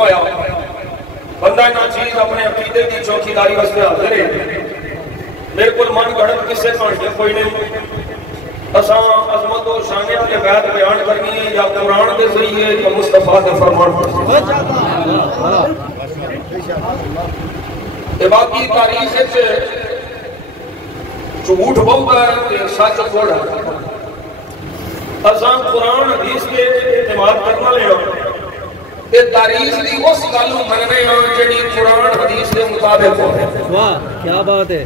ہویا بندہ نہ چیز اپنے عقیدے کی چوکیداری واسطے حاضر ہے میرے کو من گھڑت کس سے کہانتے کوئی نہیں اساں عظمت و شان کے بیعت بیان کرنی ہے یا قرآن کے ذریعے یا مصطفیٰ کے فرمان پر باقی تاریخ سے جھوٹ بہت ہے سچ تھوڑا اساں قرآن حدیث کے اعتماد کرنا لینا تے تاریخ دی اس گل نوں مننے ہاں جڑی قرآن حدیث کے مطابق ہو واہ کیا بات ہے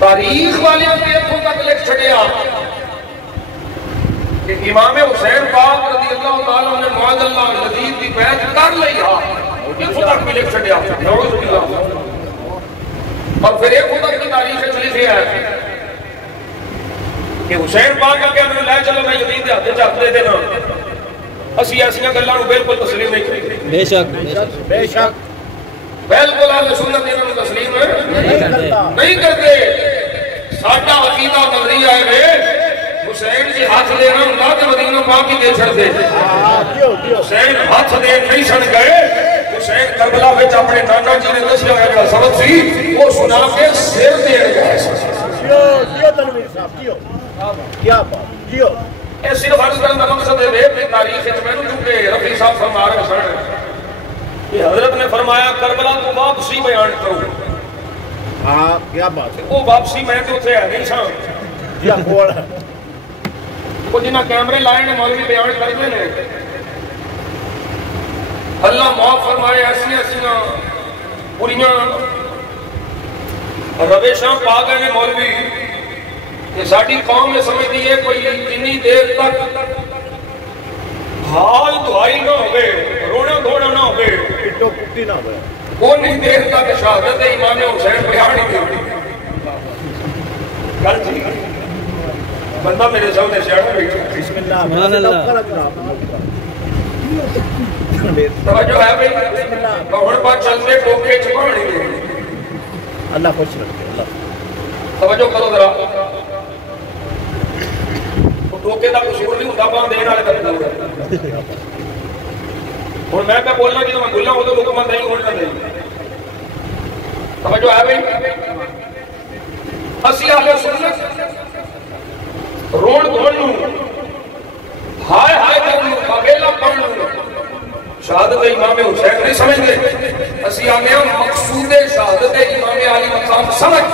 تاریخ والے اتوں تک لکھ چھڑیا کہ امام حسین پاک رضی اللہ تعالیٰ نے معاذ اللہ یزید کی بیعت کر لی اتوں تک بھی لکھ چھڑیا نعوذ باللہ اور پھر ایک تک کی تاریخ لکھی ہے کہ حسین پاک اگے ہمیں لے چلو میں یزید کے ہاتھ چاہتے تھے نا اسی ایسی گلاں نوں بالکل تسلیم نہیں کرتے بے شک بے شک بالکل اہل سنت انہاں نوں تسلیم نہیں کرتے ساڈا عقیدہ نظریہ ہے حسین جی ہاتھ دینا ہوندا تے مدینہ پاک ہی دے چھڑدے حسین ہاتھ دے نہیں سن گئے حسین کربلا وچ اپنے نانا جی نے دسیا ہویا سبق سی وہ سنا کے سر دے گئے جیو تنویر صاحب جیو کیا بات جیو اے صرف عرض کرنے کا مقصد ہے کہ تاریخ وچ میں چونکہ رفیع صاحب فرما رہے سن کہ حضرت نے فرمایا کربلا تو واپسی بیان کرو ہاں کیا بات ہے وہ واپسی میں تو اتنے ہے نہیں سا کیا کھوڑ وہ جنہ کیمرے لائے نے مولوی بیان کرتے ہیں اللہ معاف فرمائے ایسی ایسیاں پوریاں روشاں پا گئے نے مولوی کہ ساڈی قوم نے سمجھ دی ہے کوئی جنی دیر تک حال دعائی نہ ہوئے رونا دھونا نہ ہوئے پٹو پٹی نہ ہوئے وہ نہیں دیر تک شہادت امام حسین بیان نہیں ہوئی کل جی بندہ میرے سامنے شہر میں بیٹھا بسم اللہ توجہ ہے بھئی بہن پاس چلتے ٹوکے چھپانے دے اللہ خوش رکھے اللہ توجہ کرو ذرا ٹوکے دا قصور نہیں ہوتا پاں دینے والے کا قصور ہے اور میں پہ بولنا کہ میں بھولنا ہو تو حکومت نہیں ہونا نہیں توجہ ہے بھئی اسی اہل سنت روڑ دھوڑ لوں ہائے ہائے کر لوں اگیلا پڑھ لوں شہادت امام حسین نہیں سمجھ گئے اسی آگے ہم مقصود شہادت امام علی مقام سمجھ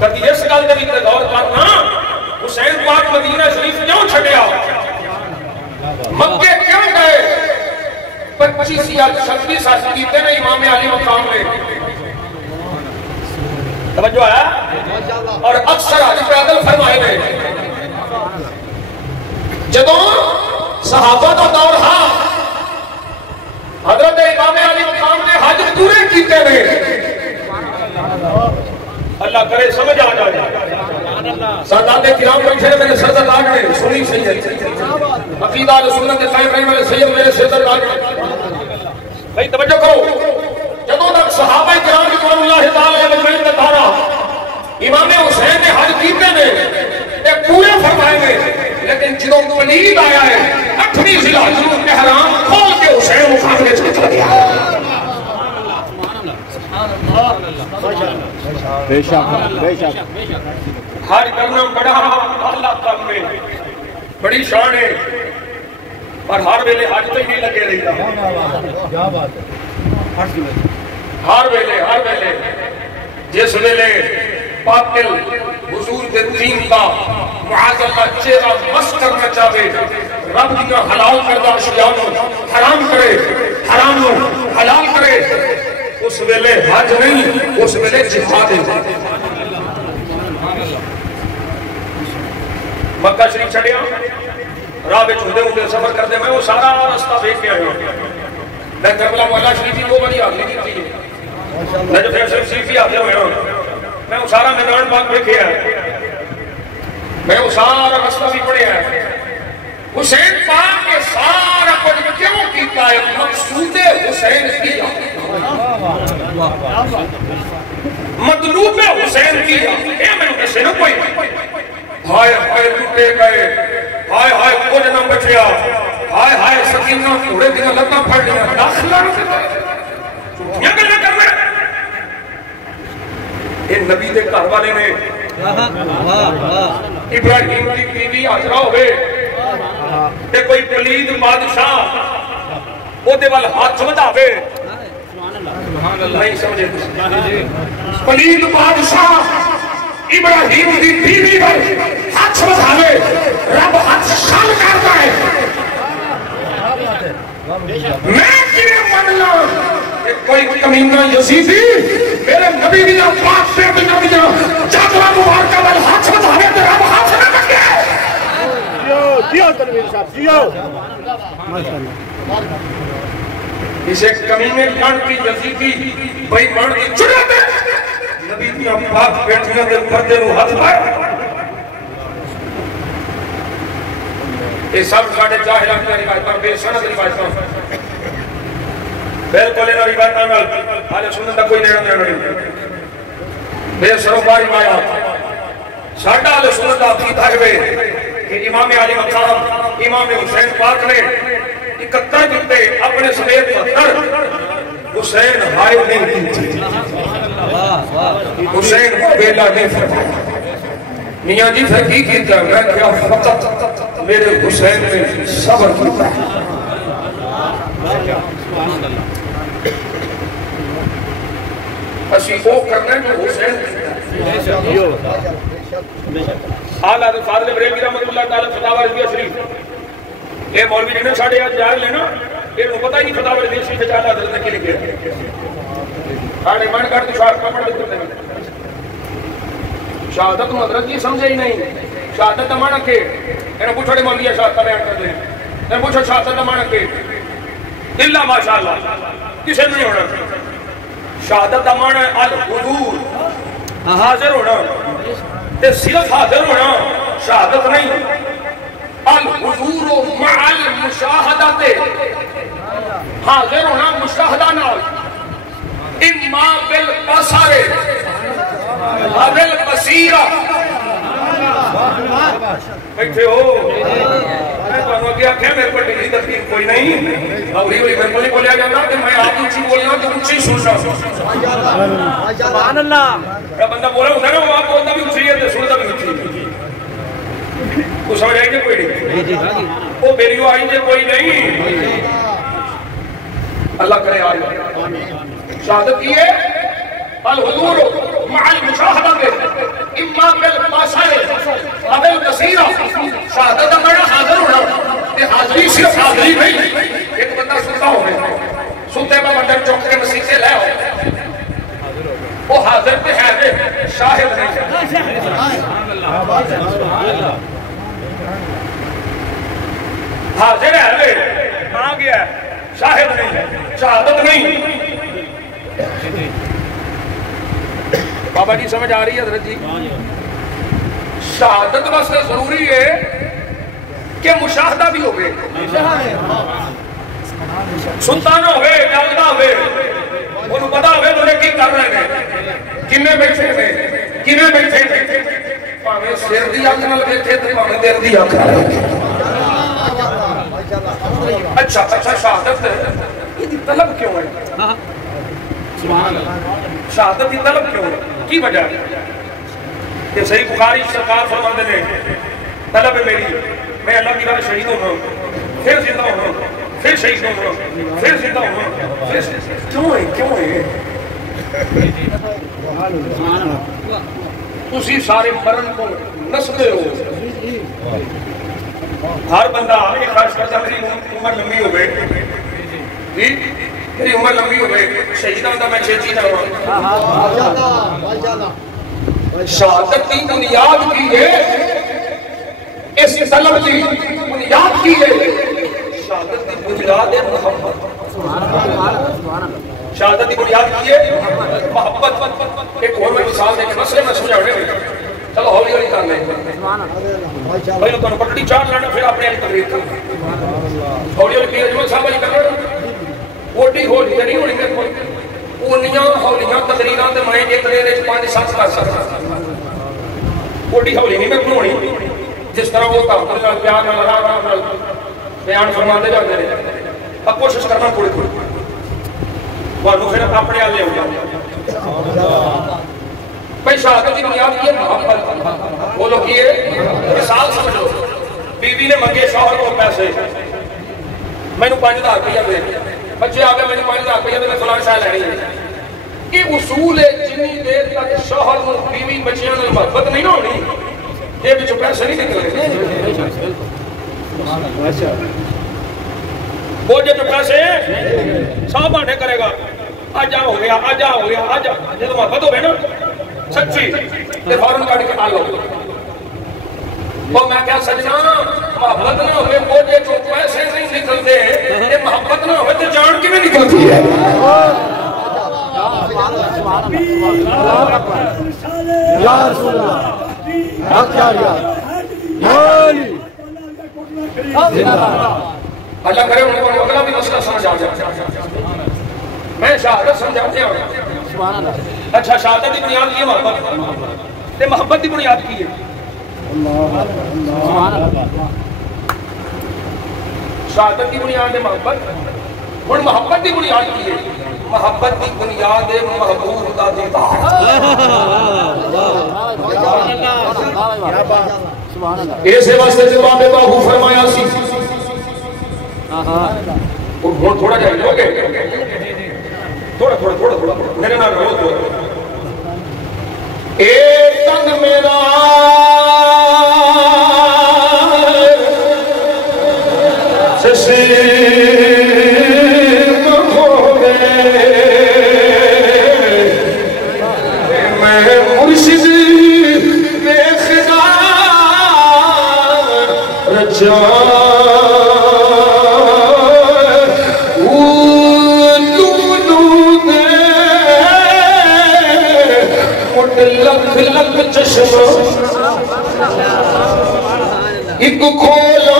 کبھی اس گل کے بھی غور کرنا حسین پاک مدینہ شریف کیوں چھڑیا مکے کیوں گئے 25 یا 26 سال کیتے ہیں امام علی مقام میں توجہ ہے اور اکثر حج پیدل فرمائے گئے جدوں صحابہ کا دور ہاں حضرت امام علی مقام نے حج پورے کیتے ہیں اللہ کرے سمجھ آ جائے سادات کرام بیٹھے میں نے صدر لاگ میں سنی سید عقیدہ سنت قائم رہنے والے سید میرے صدر لاگ میں بھئی توجہ کرو جدوں تک صحابہ کرام رضوان اللہ تعالی علیہ نے دارا امام حسین نے حج کیتے نے ایک پورے فرمائے گئے لیکن جدوں پنید آیا ہے 8ویں ذی الحجہ احرام کھول کے حسین مقابلے سے چلا گیا بے شک بے شک حج کرنا بڑا اللہ کام میں بڑی شان ہے اور ہر ویلے حج تو ہی لگے رہتا کیا بات ہے ہر ویلے جس ویلے باطل حضور کے دین کا معاذ اللہ چہرہ مس کرنا چاہے رب دیا حلال کردہ اشیاء حرام کرے حرام حلال کرے اس ویلے حج نہیں اس ویلے جہاد ہے مکہ شریف چھڑیا راہ وچ ہوندے سفر کرتے میں وہ سارا راستہ دیکھ کے آیا میں کربلا مولا شریف کو بڑی حاضری کی تھی نجف شریف ہی حاضر ہویا میں وہ سارا میدان پاک دیکھے ہے میں وہ سارا راستہ بھی پڑھیا ہے حسین پاک کے سارا کچھ کیوں کیتا ہے مقصود حسین کیا مطلوب حسین کیا اے میں نے کسے نہ کوئی ہائے ہائے لٹے گئے ہائے ہائے کچھ نہ بچیا دیا لگا پھڑ لیا داخلہ چھوٹیاں گلیں کر رہے یہ نبی دے گھر والے نے ابراہیم کی بیوی حاضرہ ہوئے کہ کوئی پلید بادشاہ وہ دے وال ہاتھ ودھاوے نہیں سمجھے پلید بادشاہ ابراہیم کی بیوی پر ہاتھ ودھاوے رب ہاتھ شان کرتا ہے میں کیے منلا کہ کوئی کمینہ یزیدی میرے نبی دیا پاک سے نبی دیا جاگرہ مبارکہ وال ہاتھ ودھاوے تو رب ہاتھ نہ بکے جیو تنویر صاحب جیو اسے کمینے لان کی یزیدی بھئی مان کی چڑھا دے نبی دیا پاک بیٹھیاں دے پردے نو ہاتھ پائے یہ سب ساڑھے جاہلان کی روایتاں بے سند روایتاں بالکل انہوں روایتاں نال حال سنت کوئی دینا نہیں بے سروپا روایات ساڑھا حال سنت عقیدہ ہے کہ امام علی مقام امام حسین پاک نے 71 گھنٹے اپنے سمیت 70 حسین حائل نہیں کی تھی حسین کو بیلا نہیں فرمایا میاں جی پھر کی کیتا میں کیا فقط میرے حسین میں صبر کیتا ہے اسی وہ کرنا ہے جو حسین حال حضرت فاضل بریلوی رحمت اللہ تعالی فتاوی رضویہ شریف یہ مولوی جنہیں ساڑھے آج جاگ لینا یہ پتہ ہی نہیں فتاوی رضویہ شریف چاہتا حضرت نے کی لکھے ساڑھے من کر تو شاہد کا پڑھ دیتے ہیں شہادت مدرد کی سمجھے ہی نہیں شہادت مانا کے انہیں پوچھو دے مولوی شہادت کا بیان کر دیں انہیں پوچھو شہادت مانا کے اللہ ماشاءاللہ کسے نہیں ہونا شہادت مانا الحضور حاضر ہونا تے صرف حاضر ہونا شہادت نہیں الحضور مع المشاہدت حاضر ہونا مشاہدہ نال اما بالبصر بالبصیرہ بیٹھے ہو میں تو انہوں کیا کہ میرے پر ڈگری تقریب کوئی نہیں اوری ہوئی میرے کو نہیں بولیا جاتا کہ میں آپ اچھی بولنا تو اچھی سننا سبحان اللہ بندہ بولا ہوتا ہے نا وہ آپ بولتا بھی اچھی ہے سنتا بھی اچھی وہ سمجھ آئی کہ کوئی نہیں وہ میری آئی کہ کوئی نہیں اللہ کرے آئی شہادت کی ہے الحضور مع المشاہدہ کے اما بالبصر بالبصیرہ شہادت ہمارا حاضر ہونا کہ حاضری صرف حاضری نہیں ایک بندہ سنتا ہوگا سنتے میں بندر چوک کے مسیح سے لے ہو وہ حاضر پہ ہے شاہد نہیں حاضر ہے آ گیا شاہد نہیں شہادت نہیں بابا جی سمجھ آ رہی ہے حضرت جی شہادت واسطے ضروری ہے کہ مشاہدہ بھی ہوئے سنتا نہ ہوئے جانتا ہوئے انہوں پتا ہوئے تو کی کر رہے ہیں کنے بیٹھے ہیں کنے بیٹھے ہیں پاہمیں سیر دی آنکھ نہ بیٹھے تھے پاہمیں دیر دی آنکھ نہ بیٹھے اچھا شہادت یہ طلب کیوں ہے شہادت کی طلب کیوں کی وجہ کہ صحیح بخاری سرکار فرماتے ہیں طلب ہے میری میں اللہ کی راہ شہید ہوں پھر زندہ ہوں پھر شہید ہوں پھر زندہ ہوں کیوں ہے اسی سارے مرن کو نسبے ہو ہر بندہ ایک خواہش کرتا میری عمر لمبی ہو گئے میری عمر لمبی ہو گئے شہیدہ ہوتا میں چھیچی نہ ہوں شہادت کی بنیاد کی ہے اس طلب کی بنیاد کی ہے شہادت کی بنیاد ہے محبت شہادت کی بنیاد کی ہے محبت ایک اور میں مثال دے کے مسئلے میں سمجھا رہے ہیں چلو ہولی ہولی کر لیں پہلے تو پٹڑی چار لانا پھر اپنے علی تقریر کر ہولی ہولی کی اجمل صاحب علی کر رہے ووٹی ہولی نہیں ہونی میرے کو اونیاں ہولیاں تقریران تے میں ایک دے وچ 5-7 کر سکتا ووٹی ہولی نہیں میں ہونی جس طرح وہ تحفظ پیار نال آرام نال بیان فرماتے جاتے ہیں اب کوشش کرنا تھوڑی تھوڑی وہ پھر اپنے آلے ہو جاؤ بھائی شہادت کی بنیاد یہ محبت بولو کیے مثال سمجھو بیوی نے منگے شوہر کو پیسے میں نے 5,000 روپیہ دے بچے آگے میں نے 5,000 روپیہ دے میں فلان شاہ لینی ہے یہ اصول ہے جنی دیر تک شوہر کو بیوی بچیاں نے محبت نہیں ہونی یہ بھی جو پیسے نہیں نکلے وہ جو پیسے سو بانٹے کرے گا آجا ہو گیا آجا ہو گیا آجا یہ تو محبت ہو گئے نا سچی یہ فوراں کاٹ کے آلو وہ میں کیا سجنا محبت نہ ہوئے وہ جو پیسے نہیں نکلتے یہ محبت نہ ہوئے تو جان کی میں نکلتی ہے یا رسول اللہ اللہ کرے انہیں کو اگلا بھی مسئلہ سمجھ آ جائے میں شہادت سمجھاتے ہوں اچھا شہادت کی بنیاد کی محبت تے محبت کی بنیاد کی ہے شہادت کی بنیاد ہے محبت اور محبت کی بنیاد کی ہے محبت کی بنیاد ہے محبوب کا دیدار ایسے واسطے جواب باہو فرمایا سی تھوڑا جائے لو گے تھوڑا میرے نام رو تھوڑا اے تن میرا ایک کھولا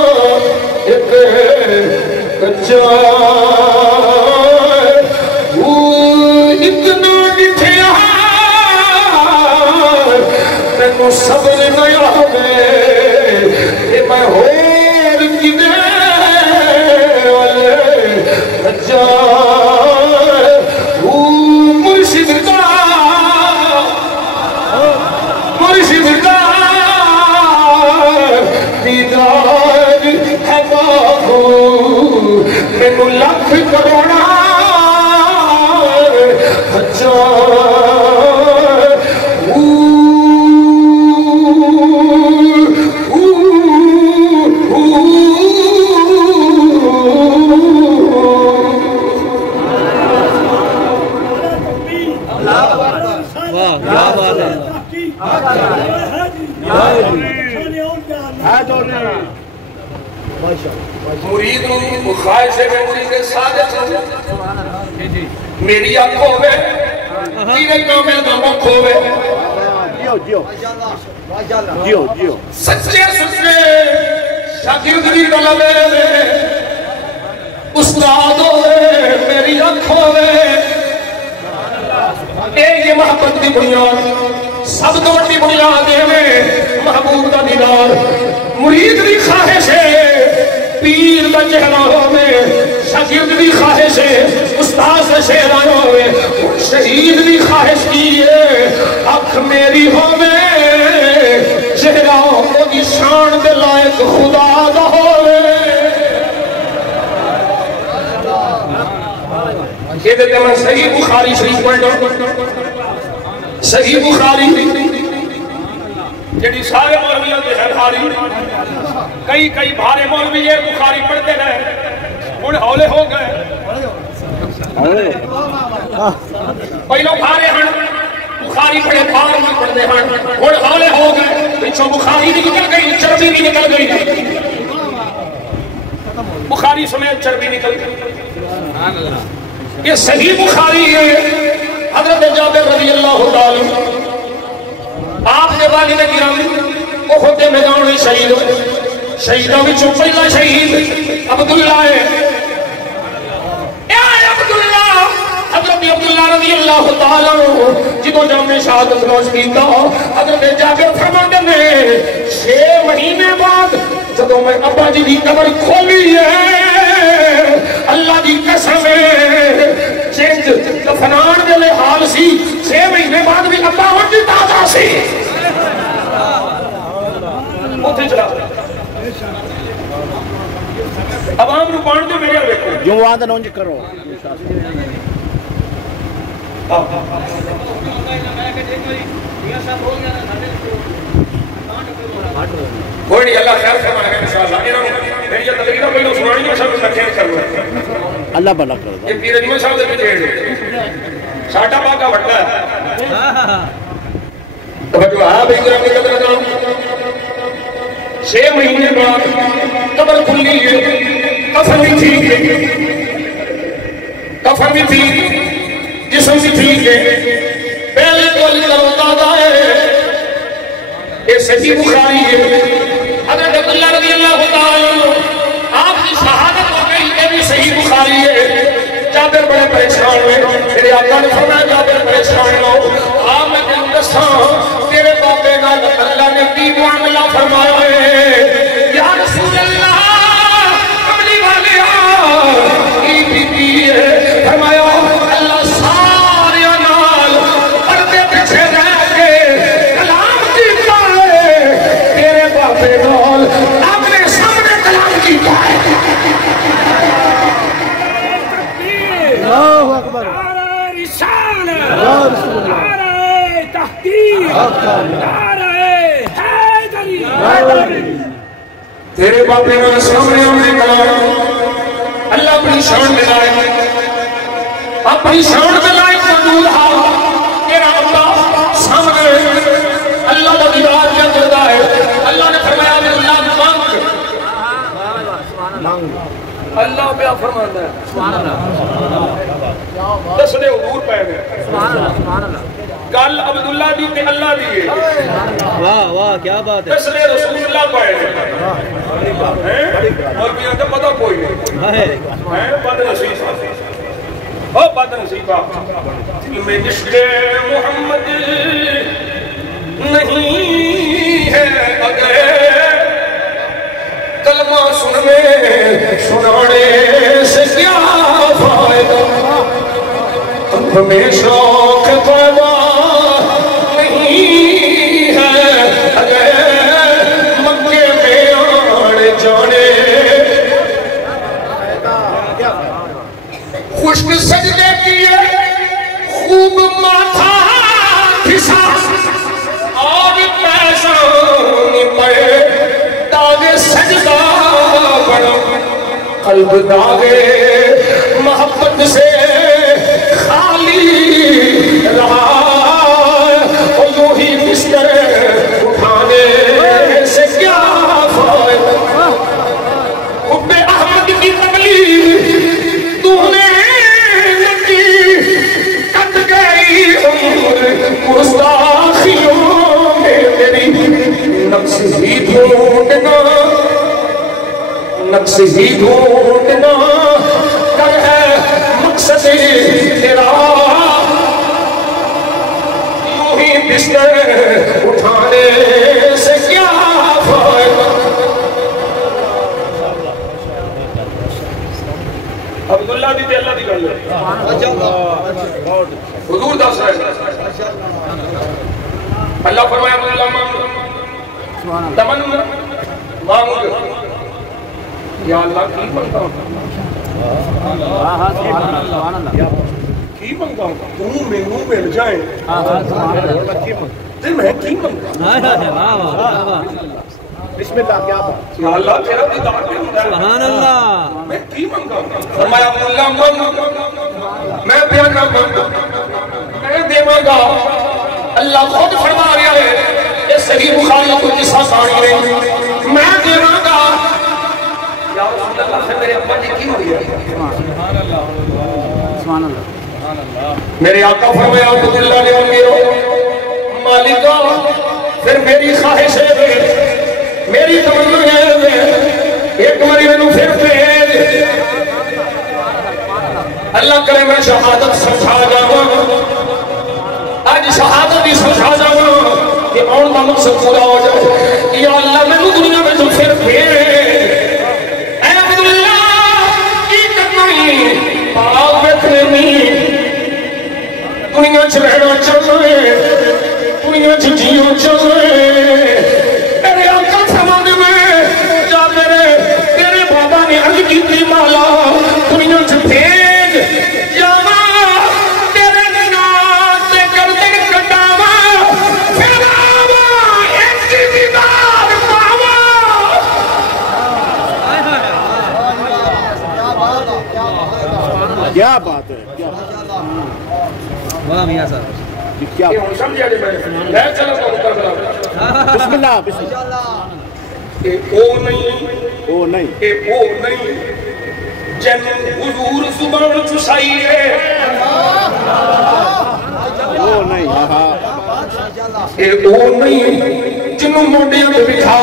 ایک کچا اتنا ڈٹھیا تینو صبر نیا ہوئے میں ہور کدے والے کچا مرشد کا دیدار ہے باہو میں نو لکھ کروڑا ہزار مرید خواہش ہے میں مرید صادق میری آنکھ ہوئے تیرے کامل کا مکھ ہوئے سچے شاگرد دی طلبے استاد ہوئے میری آنکھ ہوئے یہ محبت دی بنیاد سب تو بڑی بنیاد ہے محبوب کا دیدار مرید دی خواہش ہے پیر کا چہرہ ہوئے شاگرد دی خواہش ہے استاد کا چہرہ ہوئے شہید دی خواہش کی ہے اکھ میری ہوئے چہرہ ہوگی شان دے لائق خدا دا ہوئے یہ دیتے میں صحیح بخاری شریف پڑھتا صحیح بخاری جڑی سارے مولویوں کے ہے بھاری کئی بھارے مولوی یہ بخاری پڑھتے رہے ان ہولے ہو گئے پہلو بھارے ہن بخاری پڑھے بھار میں پڑھتے ہن ان ہولے ہو گئے پچھوں بخاری بھی نکل گئی چربی بھی نکل گئی بخاری سمیت چربی نکل گئی یہ صحیح بخاری ہے حضرت جابر رضی اللہ تعالی آپ نے والد گرامی احد میدان میں شہید ہوئے شہیدوں میں پہلا شہید عبداللہ ہے اے عبداللہ حضرت عبداللہ رضی اللہ تعالی جدو جامع شہادت نوش کیتا حضرت جابر فرماتے نے 6 مہینے بعد جدو میں ابا جی کی قبر کھولی ہے اللہ خدا دی قسم چنج دفنان دے لے حال سی 6 مہینے بعد بھی ابا ہن دی تازہ سی اوتھے چلا عوام نو پان دے میرے ویکھو جو آدھا نونج کرو کوئی نہیں اللہ خیر فرمائے گا انشاءاللہ میری یہ تقریر پہلے سنانی ہے سب میں خیر کروں اللہ بھلا کر دے یہ پیر اجمل صاحب دے پیچھے ساڈا باغا وڈا ہے توجہ ہے بھائی ذرا کی قدر کرو 6 مہینے بعد قبر کھلی ہے کفن بھی ٹھیک ہے کفن بھی ٹھیک جسم بھی ٹھیک ہے بالکل تازہ ہے یہ صحیح بخاری ہے حضرت عبداللہ رضی اللہ تعالیٰ آپ کی شہادت ہو گئی یہ بھی صحیح بخاری ہے جابر بڑے پریشان ہوئے میرے آقا نے فرمایا جابر پریشان ہو آپ میں تین دساں تیرے بابے نال اللہ نے کی معاملہ فرمایا ہے یا رسول اللہ کملی والے کی بیتی ہے فرمایا اللہ سارے نال پردے پیچھے رہ کے کلام کیتا ہے تیرے بابے نال اپنے سامنے کلام کیتا ہے اللہ اکبر نعرہ رسالت نعرہ تحقیق نعرہ حیدری تیرے بابے نال سامنے آنے کلام اللہ اپنی شان میں لائے اپنی شان میں لائے موجود ہاں تیرا اللہ سامنے اللہ کا دیدار کیا کرتا ہے اللہ نے فرمایا اللہ مانگ اللہ پہ فرماتا ہے سبحان اللہ دس دے حضور پہ گئے سبحان اللہ کل عبداللہ دی تے اللہ دی واہ واہ کیا بات ہے دس دے رسول اللہ پہ گئے اور بھی آتا پتہ کوئی نہیں بد نصیب او بد نصیبہ دل میں عشق محمد نہیں ہے اگر کلمہ سنانے سے کیا فائدہ ہمیں شوق پیدا نہیں ہے اگر مکے میں آنے جانے خشک سجدے کیے خوب ماتھا کھسا اور پیشانی پہ داغ سجدہ بڑا قلب داغ محبت سے خالی رہا اور یوں ہی بستر اٹھانے سے کیا فائدہ حب احمد کی تکلیف تو نے کٹ گئی عمر گستاخیوں میں تیری نقص ہی ڈھونڈنا نقص ہی ڈھونڈنا کر ہے مقصد تیرا یوں ہی بستر اٹھانے سے کیا فائدہ عبداللہ دی تے اللہ دی گل ہے حضور دس رہے اللہ فرمایا عبداللہ مانگ تمنا مانگ یا اللہ کی منگتا ہوں کی منگتا ہوں تم مینوں مل جائیں تے میں کی منگتا بسم اللہ کیا بات یا اللہ تیرا دیدار کیا ہوتا ہے سبحان اللہ میں کی منگتا ہوں فرمایا عبداللہ مانگ میں پیانا مانگ میں دیواں گا اللہ خود فرما رہا ہے یہ صحیح بخاری کو قصہ سانی رہی میں دیواں گا یا رسول اللہ سے میرے ابا جی کی ہوئی ہے سبحان اللہ میرے آقا فرمایا عبداللہ نے انگیرو مالکہ پھر میری خواہش ہے میری تمنا ہے ایک مری میں پھر بھیج اللہ کرے میں شہادت سمجھا جاؤں آج شہادت ہی سمجھا جاؤں کہ اور کا مقصد پورا ہو جائے یا اللہ میں دنیا میں تو پھر بھیج اے عبداللہ کی کرنا ہی دنیا چ رہنا چاہے دنیا چ جینا چاہے میرے آقا فرمانے میں جا تیرے بابا نے عرض کی تھی مولا دنیا چ بھیج جاوا تیرے نام تے گردن کٹاوا پھر آوا ایک دیدار پاوا کیا بات ہے واہ میاں صاحب کیا یہ ہم سمجھا جی میں چلا تو اتر بلا بسم اللہ بسم اللہ کہ او نہیں او نہیں کہ او نہیں جن حضور زبان چسائیے او نہیں کہ او نہیں جنہوں موڈیاں میں بٹھا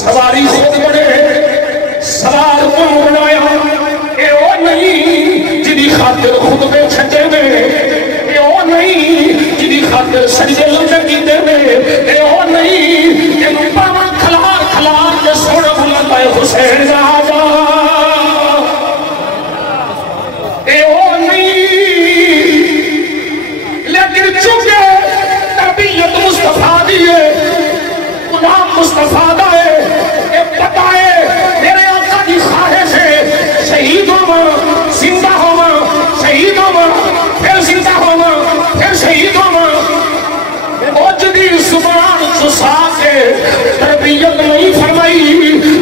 سواری خود بڑے سوار کو بنایا کہ او نہیں جنہی خاطر خود میں چھٹے میں کہ او نہیں جنہی خاطر سجدے لمبے کیتے میں کہ او نہیں جنہوں پاوا کھلار کھلار کے سوڑ بلندہ حسین زہادہ کہ او نہیں لیکن چونکہ تربیت مصطفیٰ دیئے غلام مصطفیٰ دائے کہ بتائے میرے آقا کی خواہش ہے شہید ہوما زندہ ہوما شہید ہوما پھر زندہ ہوما پھر شہید ہوما وہ جدی زبان چسا کے تربیت نہیں فرمائی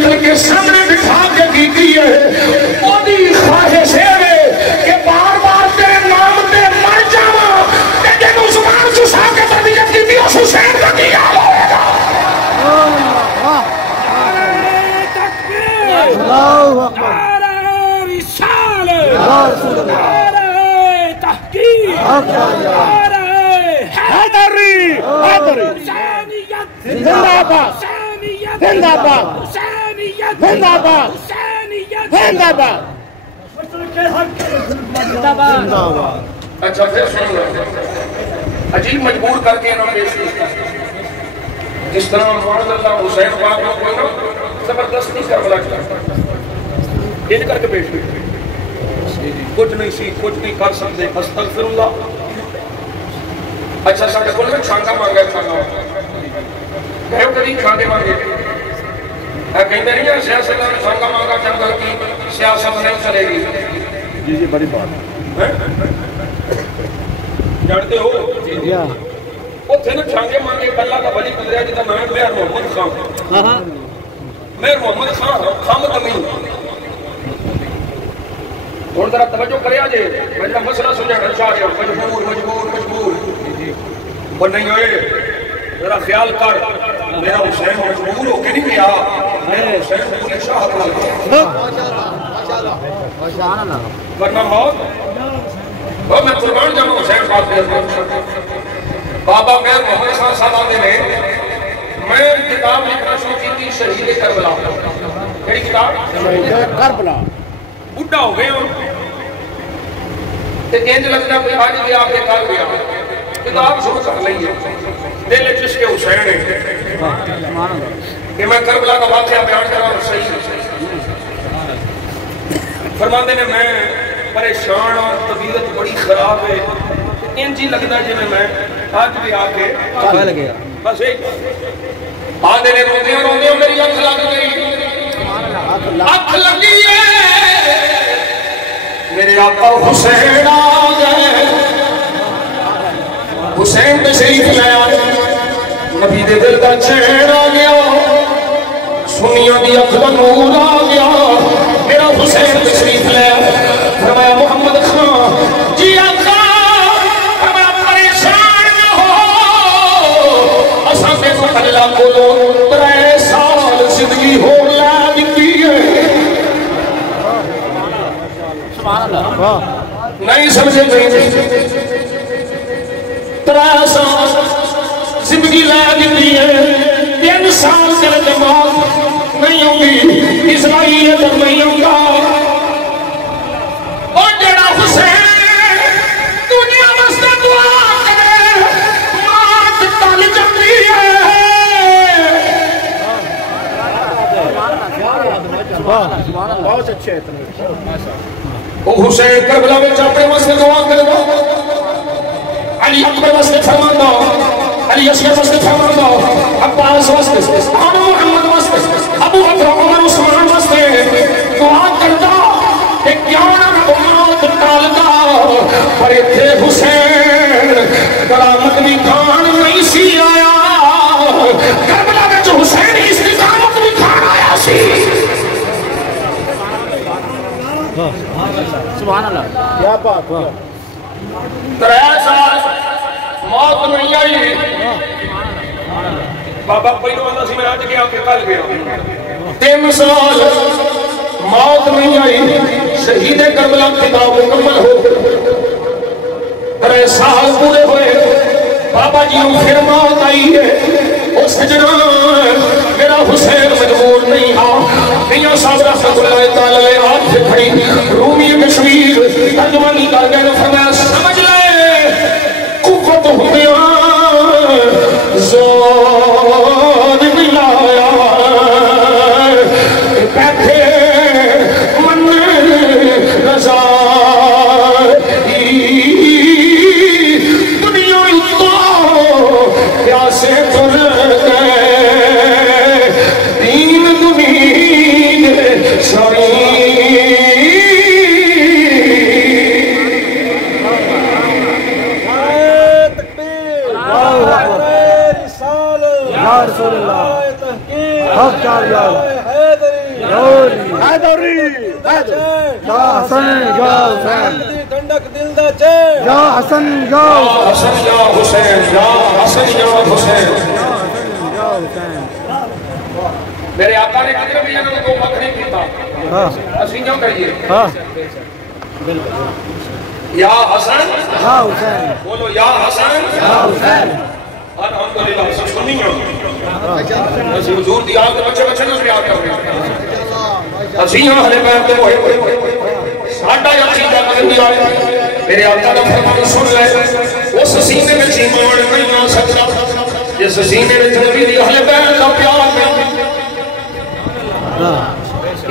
بلکہ سامنے بٹھا کے کی ہے وہ دی خواہش ہے کہ بار بار تیرے نام تے مر جاوا لیکن وہ زبان چسا کے تربیت کی تھی اس حسین کا کیا ہوئے گا اللہ اکبر حیدری حیدری زندہ باد زندہ باد زندہ باد زندہ باد اچھا پھر سن لو عجیب مجبور کر کے انہوں نے پیش کیا جس طرح معاذ اللہ حسین پاک نے کوئی نا زبردستی کربلا کیا یہ کر کے پیش کیا کچھ نہیں سی کچھ نہیں کر سکتے استغفر اللہ اچھا ساڑھے کل میں چھانگا مانگا ہے چھانگا کہو کبھی کھاندے مانگے کہیں نہیں ہے سیاست نے چھانگا مانگا چھانگا کی سیاست نہیں چلے گی جی جی بڑی بات جانتے ہو وہ تھے نا چھانگے مانگے اللہ کا بلی گزریا جتا نام مہر محمد خان مہر محمد خان خامد امین اور ذرا توجہ کرے آجے میں مسئلہ سمجھانا چاہ رہا ہوں مجبور اور نہیں ہوئے ذرا خیال کر میرا حسین مجبور ہو کے نہیں گیا میرا حسین پوری شاہ ورنہ موت وہ میں قربان جاؤں حسین بات دے بابا مہر محمد خان صاحب آدھے نے میں کتاب لکھنا شروع کی تھی شہید کربلا کئی کتاب کربلا بڑھا ہو گئے ہوں انج لگتا کوئی آج بھی آپ نے کر دیا کتاب شروع کر لئی ہے دل جس کے حسین ہے کہ میں کربلا کا واقعہ بیان کر رہا ہوں صحیح فرماندے نے میں پریشان اور طبیعت بڑی خراب ہے انج ہی لگتا جی میں آج بھی آ کے بس ایک آدھے نے روندے میری آنکھ لگ گئی آنکھ لگی ہے میرے آقا حسین آ گئے حسین تشریف لے آئے نبی دے دل کا چین آ گیا سنیوں دی اکھ دا نور آ گیا میرا حسین تشریف لے آئے فرمایا محمد خان جی آقا ہمیں پریشان نہ ہو اساں دیکھو اللہ کو 3 سال زندگی ہو لا دیتی ہے نہیں سمجھے نہیں 3 سال زندگی لا دیتی ہے 3 سال سے دماغ نہیں ہوں گی اسرائیل تک نہیں ہوں گا اور جڑا حسین دنیا مسئلہ دعا کرے مات تل جاتی ہے بہت اچھے وہ حسین کربلا میں اپنے مسئلے دعا کرے گا علی اکبر واسطے فرماندا علی اصغر واسطے فرماندا عباس واسطے آل محمد واسطے ابو بکر عمر عثمان واسطے دعا کردا کہ کیا نہ موت ٹالدا پر ایتھے حسین کرامت بھی کھان نہیں سی آیا کربلا وچ حسین استقامت بھی کھان آیا سی سبحان اللہ کیا بات ہے 3 سال موت نہیں آئی بابا پہلو آتا سی میں آج گیا کہ کل گیا 3 سال موت نہیں آئی شہید کربلا خطاب مکمل ہو 3 سال پورے ہوئے بابا جی پھر موت آئی ہے اس جنان میرا حسین مجبور نہیں ہاں میاں صاحب رحمت اللہ تعالی ہاتھ سے کھڑی رومی کشمیر ترجمانی کر گئے فرمایا سمجھ لے قوت ہویا زور ملایا بیٹھے من رضا دنیا اتو پیاسے تر گئے دین دنیا ساری رسول اللہ حق کامیاب حیدری یا حسن یا حسین ٹھنڈک دل دا چین یا حسن یا حسن یا حسین یا حسن یا حسین میرے آقا نے کتنے بھی انہوں کو وقت نہیں کیتا اسی کیوں کریے یا حسن یا حسین بولو یا حسن یا حسین الحمدللہ سب سنی ہوں اسی حضور دی آل بچے بچے نے پیار کر رہے ہیں اسی ہاں ہلے پیر تے ہوئے ساڈا عقیدہ بلندی آئے میرے آقا دا فرمان سن لے اس سینے میں ایمان نہیں آ سکتا جس سینے میں نبی دی اہل بیت دا پیار نہیں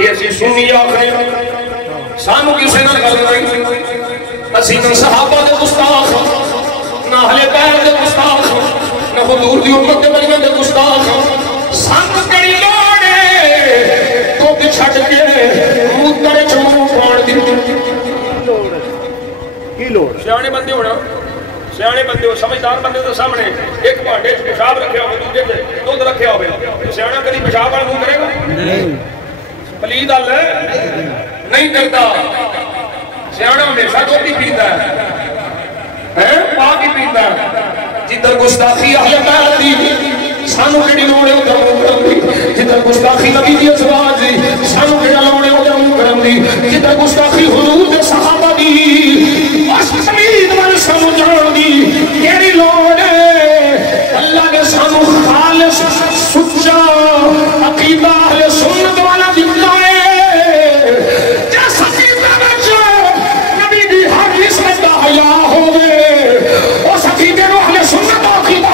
یہ اسی سنی آخری سانو کسی نہ گل نہیں اسی نہ صحابہ دے گستاخ نہ اہل بیت دے گستاخ نہ حضور دی امت کے بارے میں گستاخ سانو کڑی لوڑے تو بچھڑ کے مدر چمو پان دی کی لوڑ سیانے بندے ہونا سیانے بندے ہو سمجھدار بندے تو سامنے ایک بھانڈے پیشاب رکھے ہوئے دوسرے سے دودھ رکھے ہوئے سیانا کبھی پیشاب والا منہ کرے گا نہیں پلید اللہ نہیں کرتا سیانا ہمیشہ دودھ ہی پیتا ہے پاک ہی پیتا ہے جدھر گستاخی اہل بیت دی سانو کیڑی لوڑے ادھر منہ کرم دی جدھر گستاخی نبی دی ازواج دی سانو کیڑا لوڑے ادھر منہ کرم دی جدھر گستاخی حضور دے صحابہ دی اس زمین وال سانو جان دی کیڑی لوڑے اللہ نے سانو خالص سچا عقیدہ اہل سنت والا دتا ہے جس عقیدہ وچ نبی دی ہر نسبت دا حیا ہوے اس عقیدے نو اہل سنت دا عقیدہ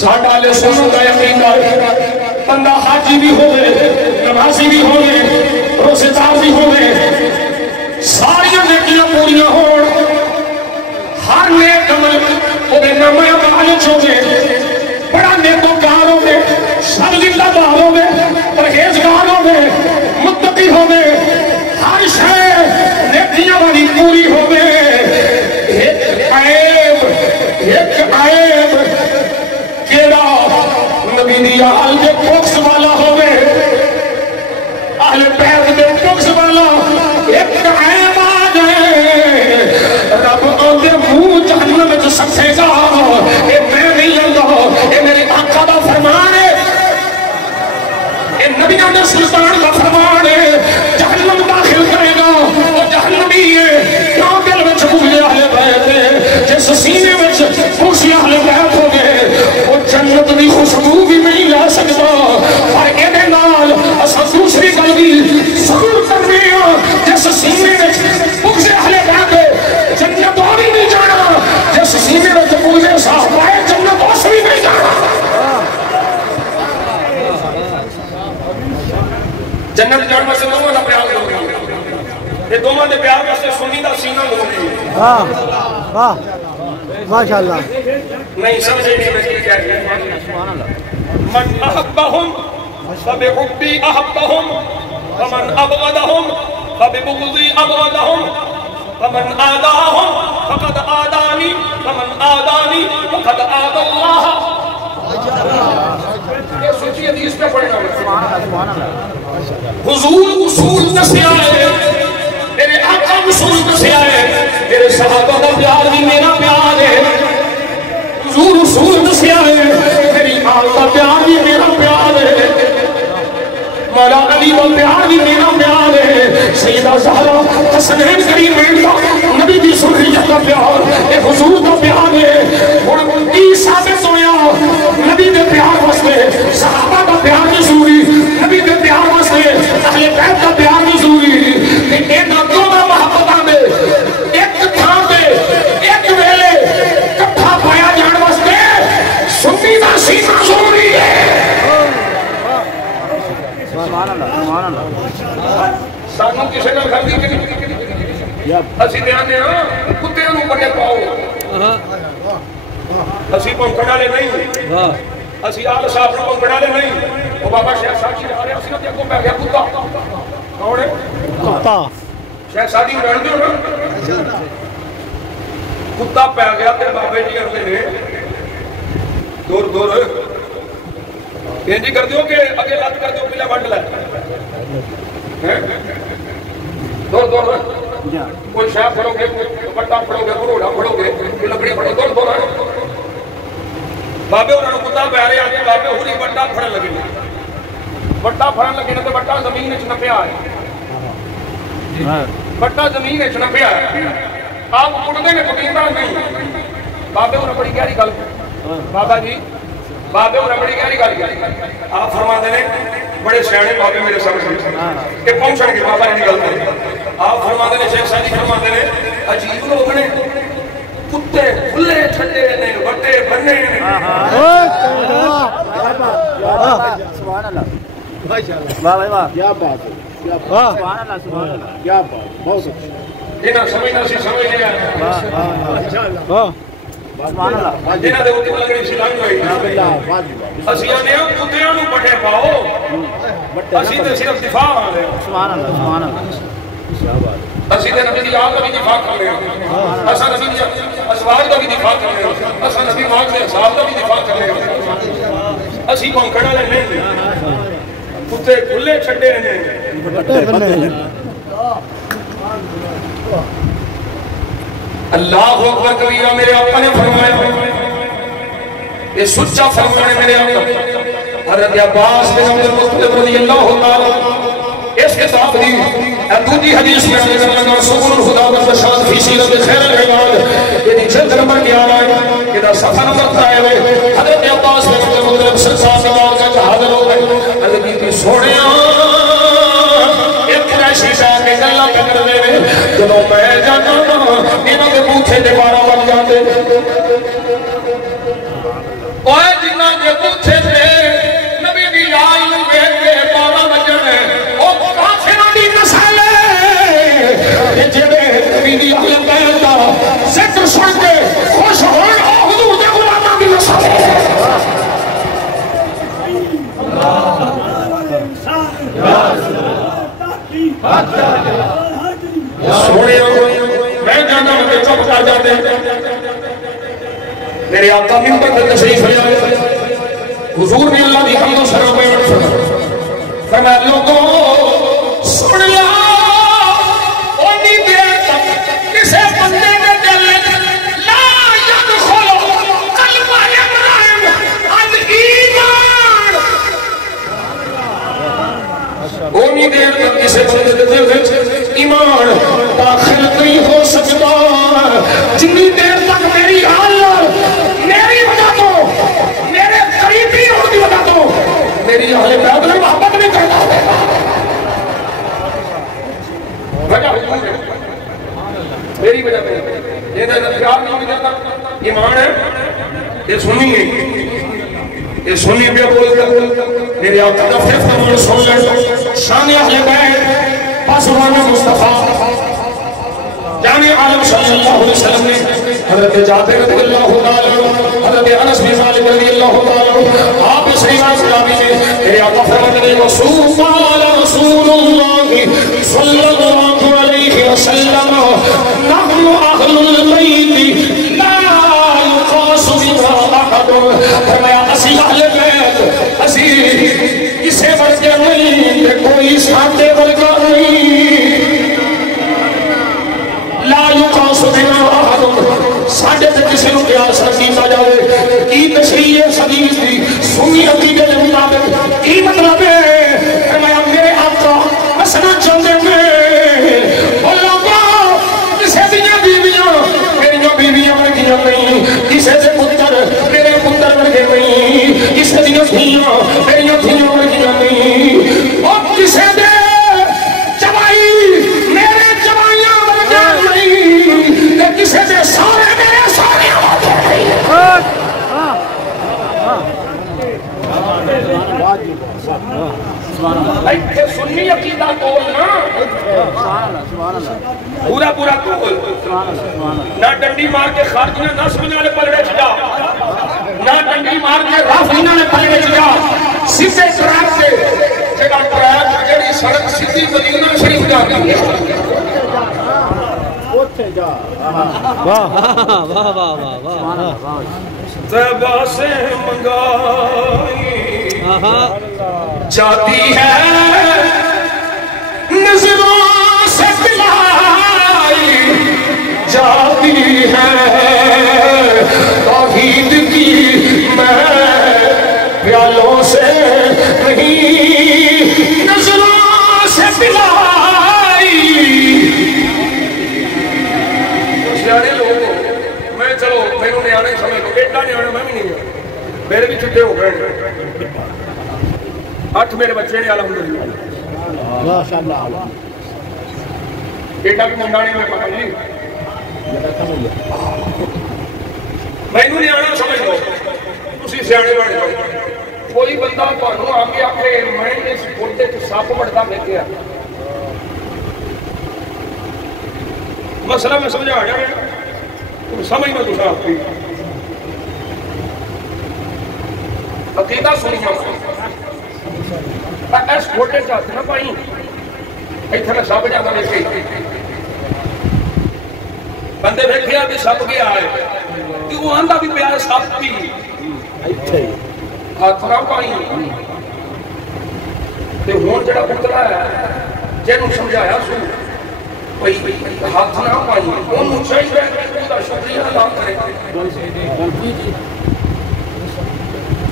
ساڈا اہل سنت دا عقیدہ بندہ حاجی بھی ہوے نمازی بھی ہوے روزے دار بھی ہوے ساری نیکیاں پوریاں ہون ہر نیک عمل اوے نامے اعمال ہوے بڑا نیکوکار ہوے سب زندہ باد ہوے پرہیزگار ہوے متقی ہوے ہر شے نیکیاں والی پوری ہوے ایک عیب کیڑا نبی دی آل دے بخش والا ہوے اہل بیت دے بخش والا ایک عیب آ جائے رب آندے منہ جہنم وچ سٹے گا اے میں نہیں آندا اے میرے آقا دا فرمان ہے اے نبیوں دے سلطان دا فرمان ہے جہنم داخل کرے گا وہ جہنمی ہے کیوں دل وچ بغض اہل بیت ہے جس سینے وچ خوش اہل بیت ہو گئے وہ جنت دی خوشبو بھی نہیں لا سکتا اور اے نال اساں دوسری گل بھی ضرور کرنے ہاں جس سینے وچ بغض اہل بیت جنت اور بھی نہیں جانا جس سینے وچ بغض صحابہ جنت اس بھی نہیں جانا جنت جان واسطے دونوں دا پیار کرو یہ دونوں دے پیار واسطے سنی دا سینہ موڑی واہ واہ ماشاءاللہ نہیں سمجھے نہیں میں کیا کہہ من احبہم فبحبی احبہم ومن ابغضہم فببغضی ابغضہم ومن آداہم فقد آدانی ومن آدانی فقد آد اللہ. یہ سوچی حدیث پہ پڑھنا حضور اصول دسے آئے میرے آقا اصول دسے آئے میرے صحابہ کا پیار بھی میرا پیار ہے. حضور اصول دسے آئے میری آل کا پیار بھی میرا پیار ہے. مولا علی کا پیار بھی میرا پیار ہے. سیدہ زہرا حسنین کریمین کا نبی کی ذریت کا پیار یہ حضور کا پیار ہے. اور کی ثابت ہویا نبی کے پیار واسطے صحابہ کا پیار بھی ضروری نبی کے پیار واسطے اہل بیت کا پیار بھی ضروری. ان دونوں محبتاں دے ایک تھاں تے ایک ویلے کٹھا پایا جان واسطے سنی دا سینہ ضروری ہے. سبحان اللہ سبحان اللہ. سانوں کسے گل کر دی کہ اسی دیانے ہاں کتے نوں بڑے پاؤ اسی پونکڑ والے نہیں اسی آل صاحب نوں پونکڑ والے نہیں. وہ بابا شیخ سادی آ رہا سی نا تے اگوں پہ گیا کتا کون ہے کتا شیخ سادی رہن دیو نا کتا پہ گیا تے بابے جی کہتے نے دور دور انجی کر دیو کہ اگے لت کر دیو پہلے وڈ لے دور دور کوئی شاہ پڑھو گے پٹا پڑھو گے بروڑا پڑھو گے لکڑی پڑھو دور دور بابے انہوں نے کتا پہ رہے آگے بابے ہوری بٹا پھڑن لگے بٹا پھڑن لگے نا تو بٹا زمین اچھ نپیا ہے بٹا زمین اچھ نپیا ہے. آپ اڑھنے نے پتیندہ نہیں بابے انہوں نے بڑی گہری گل بابا جی بابے انہوں نے بڑی گہری گل کی. آپ فرما دینے بڑے سیانے بابے میرے سامنے کہ پہنچن گے بابا نے گل کریں. آپ فرما دینے شیخ سادی فرما دینے عجیب لوگ نے کتے کھلے چھٹے نے وٹے بننے نے. سبحان اللہ واہ بھائی واہ کیا بات ہے سبحان اللہ سبحان اللہ کیا بات بہت اچھا. جنہاں سمجھنا سی سمجھ نہیں آیا سبحان اللہ. جنہاں دے اوتے لگنی سی لنگ ہوئی اسی آنے کتیاں نوں بٹے پاؤ اسی تے صرف دفاع آ رہے ہیں. سبحان اللہ سبحان اللہ کیا بات ہے. اسی تے نبی دی آل کا بھی دفاع کر رہے ہیں. اساں نبی دی ازواج کا بھی دفاع کر رہے ہیں. اساں نبی پاک دے اصحاب کا بھی دفاع کر رہے ہیں. اسی پونکڑ والے نہیں کتے کھلے چھڈے نے بٹے بننے. اللہ اکبر کبیرہ میرے آقا نے فرمایا یہ سچا فرمان ہے میرے آقا. حضرت عباس بن عبد المطلب رضی اللہ تعالی اس کتاب دی دوسری حدیث میں ذکر لگا سبل الخدا والبشار فی سیرت خیر العباد یہ جلد نمبر 11 ہے یہ صفحہ نمبر 3 ہے. حضرت عباس بن عبد المطلب سرکار نے کہا کہ حاضر ہو گئے حضرت کی سونیا ایک قریشی شاہ کے گلا کر دے جب میں جانا انہوں کے پوچھے دے 12 بن جاتے اوے جنہاں کے پوچھے دے نبی دی آل نوں ویکھ کے 12 بجنے او کافراں دی نسل ہے جڑے نبی دی آل بیت دا ذکر سن کے خوش ہون او حضور دے غلاماں دی نسل ہے. سونے میں جانا مجھے چپ کر جاتے میرے آقا ممبر پر تشریف لے آئے حضور نے اللہ کی حمد و ثنا بیان فرمایا لوگوں سن لیا اونی دیر تک کسے بندے نے دل لا يدخل قلب امرئ الایمان اونی دیر تک کسے بندے نے دل ایمان داخل نہیں ہو سکتا جنی دیر تک میری حالت میری وجہ تو میرے قریبی ہونے کی وجہ تو میری اہل بیت میں محبت نہیں کرتا وجہ میری وجہ پہ یہ پیار نہیں ہونے دیتا ایمان ہے یہ سنی ہے یہ سنی پہ بولتا میرے آقا کا فرمان سن لے شان اہل بیت پاسبان مصطفیٰ جامع عالم صلی اللہ علیہ وسلم نے حضرت جابر رضی اللہ تعالیٰ حضرت انس بن مالک رضی اللہ تعالیٰ آپ اس روایت جابر نے کہ آقا فرماتے ہیں رسول اللہ صلی اللہ علیہ وسلم نحن اہل البیت لا یقاس بنا احد فرمایا اسی اہل بیت اسی کسے ورگے نہیں کہ کوئی ساتھے ورگا نہیں لا یقاس بنا احد ساڑھے تک کسی نو قیاس نہ کیتا جاوے کی تشریح حدیث دی سنی عقیدے کے مطابق کی مطلب ہے فرمایا میرے آقا مسئلہ چاہتے ہیں اور لوگوں کسے دیاں بیویاں میری جو بیویاں ورگیاں نہیں کسے سے پتر میرے پتر ورگے نہیں کسے دیاں دھیاں میری جو دھیاں ورگیاں نہیں اور کسے دے جوائی میرے جوائیاں ورگے نہیں کسے دے سارے میرے سارے ورگے نہیں ایتھے سنی عقیدہ کولنا پورا پورا کول نہ ڈنڈی مار کے خارجیاں نہ سمجھنے والے پلڑے چجا نہ ڈنڈی مار کے رافینا نے پلڑے چجا سیدھے ٹریک سے جگہ ٹریک جڑی سڑک سیدھی مدینہ شریف جا رہی ہے اوتھے جا واہ واہ واہ واہ طیبہ سے منگائی جاتی ہے نظروں سے پلائی جاتی ہے توحید کی میں پیالوں سے نہیں نظروں سے پلائی سیانے لوگ میں چلو میرے نیانے سمجھ کو ایڈا نیانے میں بھی نہیں ہوں میرے بھی چھٹے ہو گئے 8 میرے بچے نے الحمدللہ ماشاءاللہ بیٹا بھی منڈانے میں پکا جی میں نہیں آنا سمجھ لو تسی سیانے بڑھ جاؤ کوئی بندہ تانوں آ کے آکھے میں اس پردے چ سپ بڑھتا پھینکیا مسئلہ میں سمجھا جائے تم سمجھ میں دوسرا آپ کی عقیدہ سنیا اس چھوٹے چاہتے نہ پائی ایتھے سب جانا دیکھے بندے بیٹھے بھی سب گیا ہے کہ وہ آندہ بھی پیار سب بھی ہاتھ نہ پائی تے ہون جڑا پتلا ہے جنوں سمجھایا سو ہاتھ نہ پائی انہوں چاہیے کہ شکریہ ادا کرے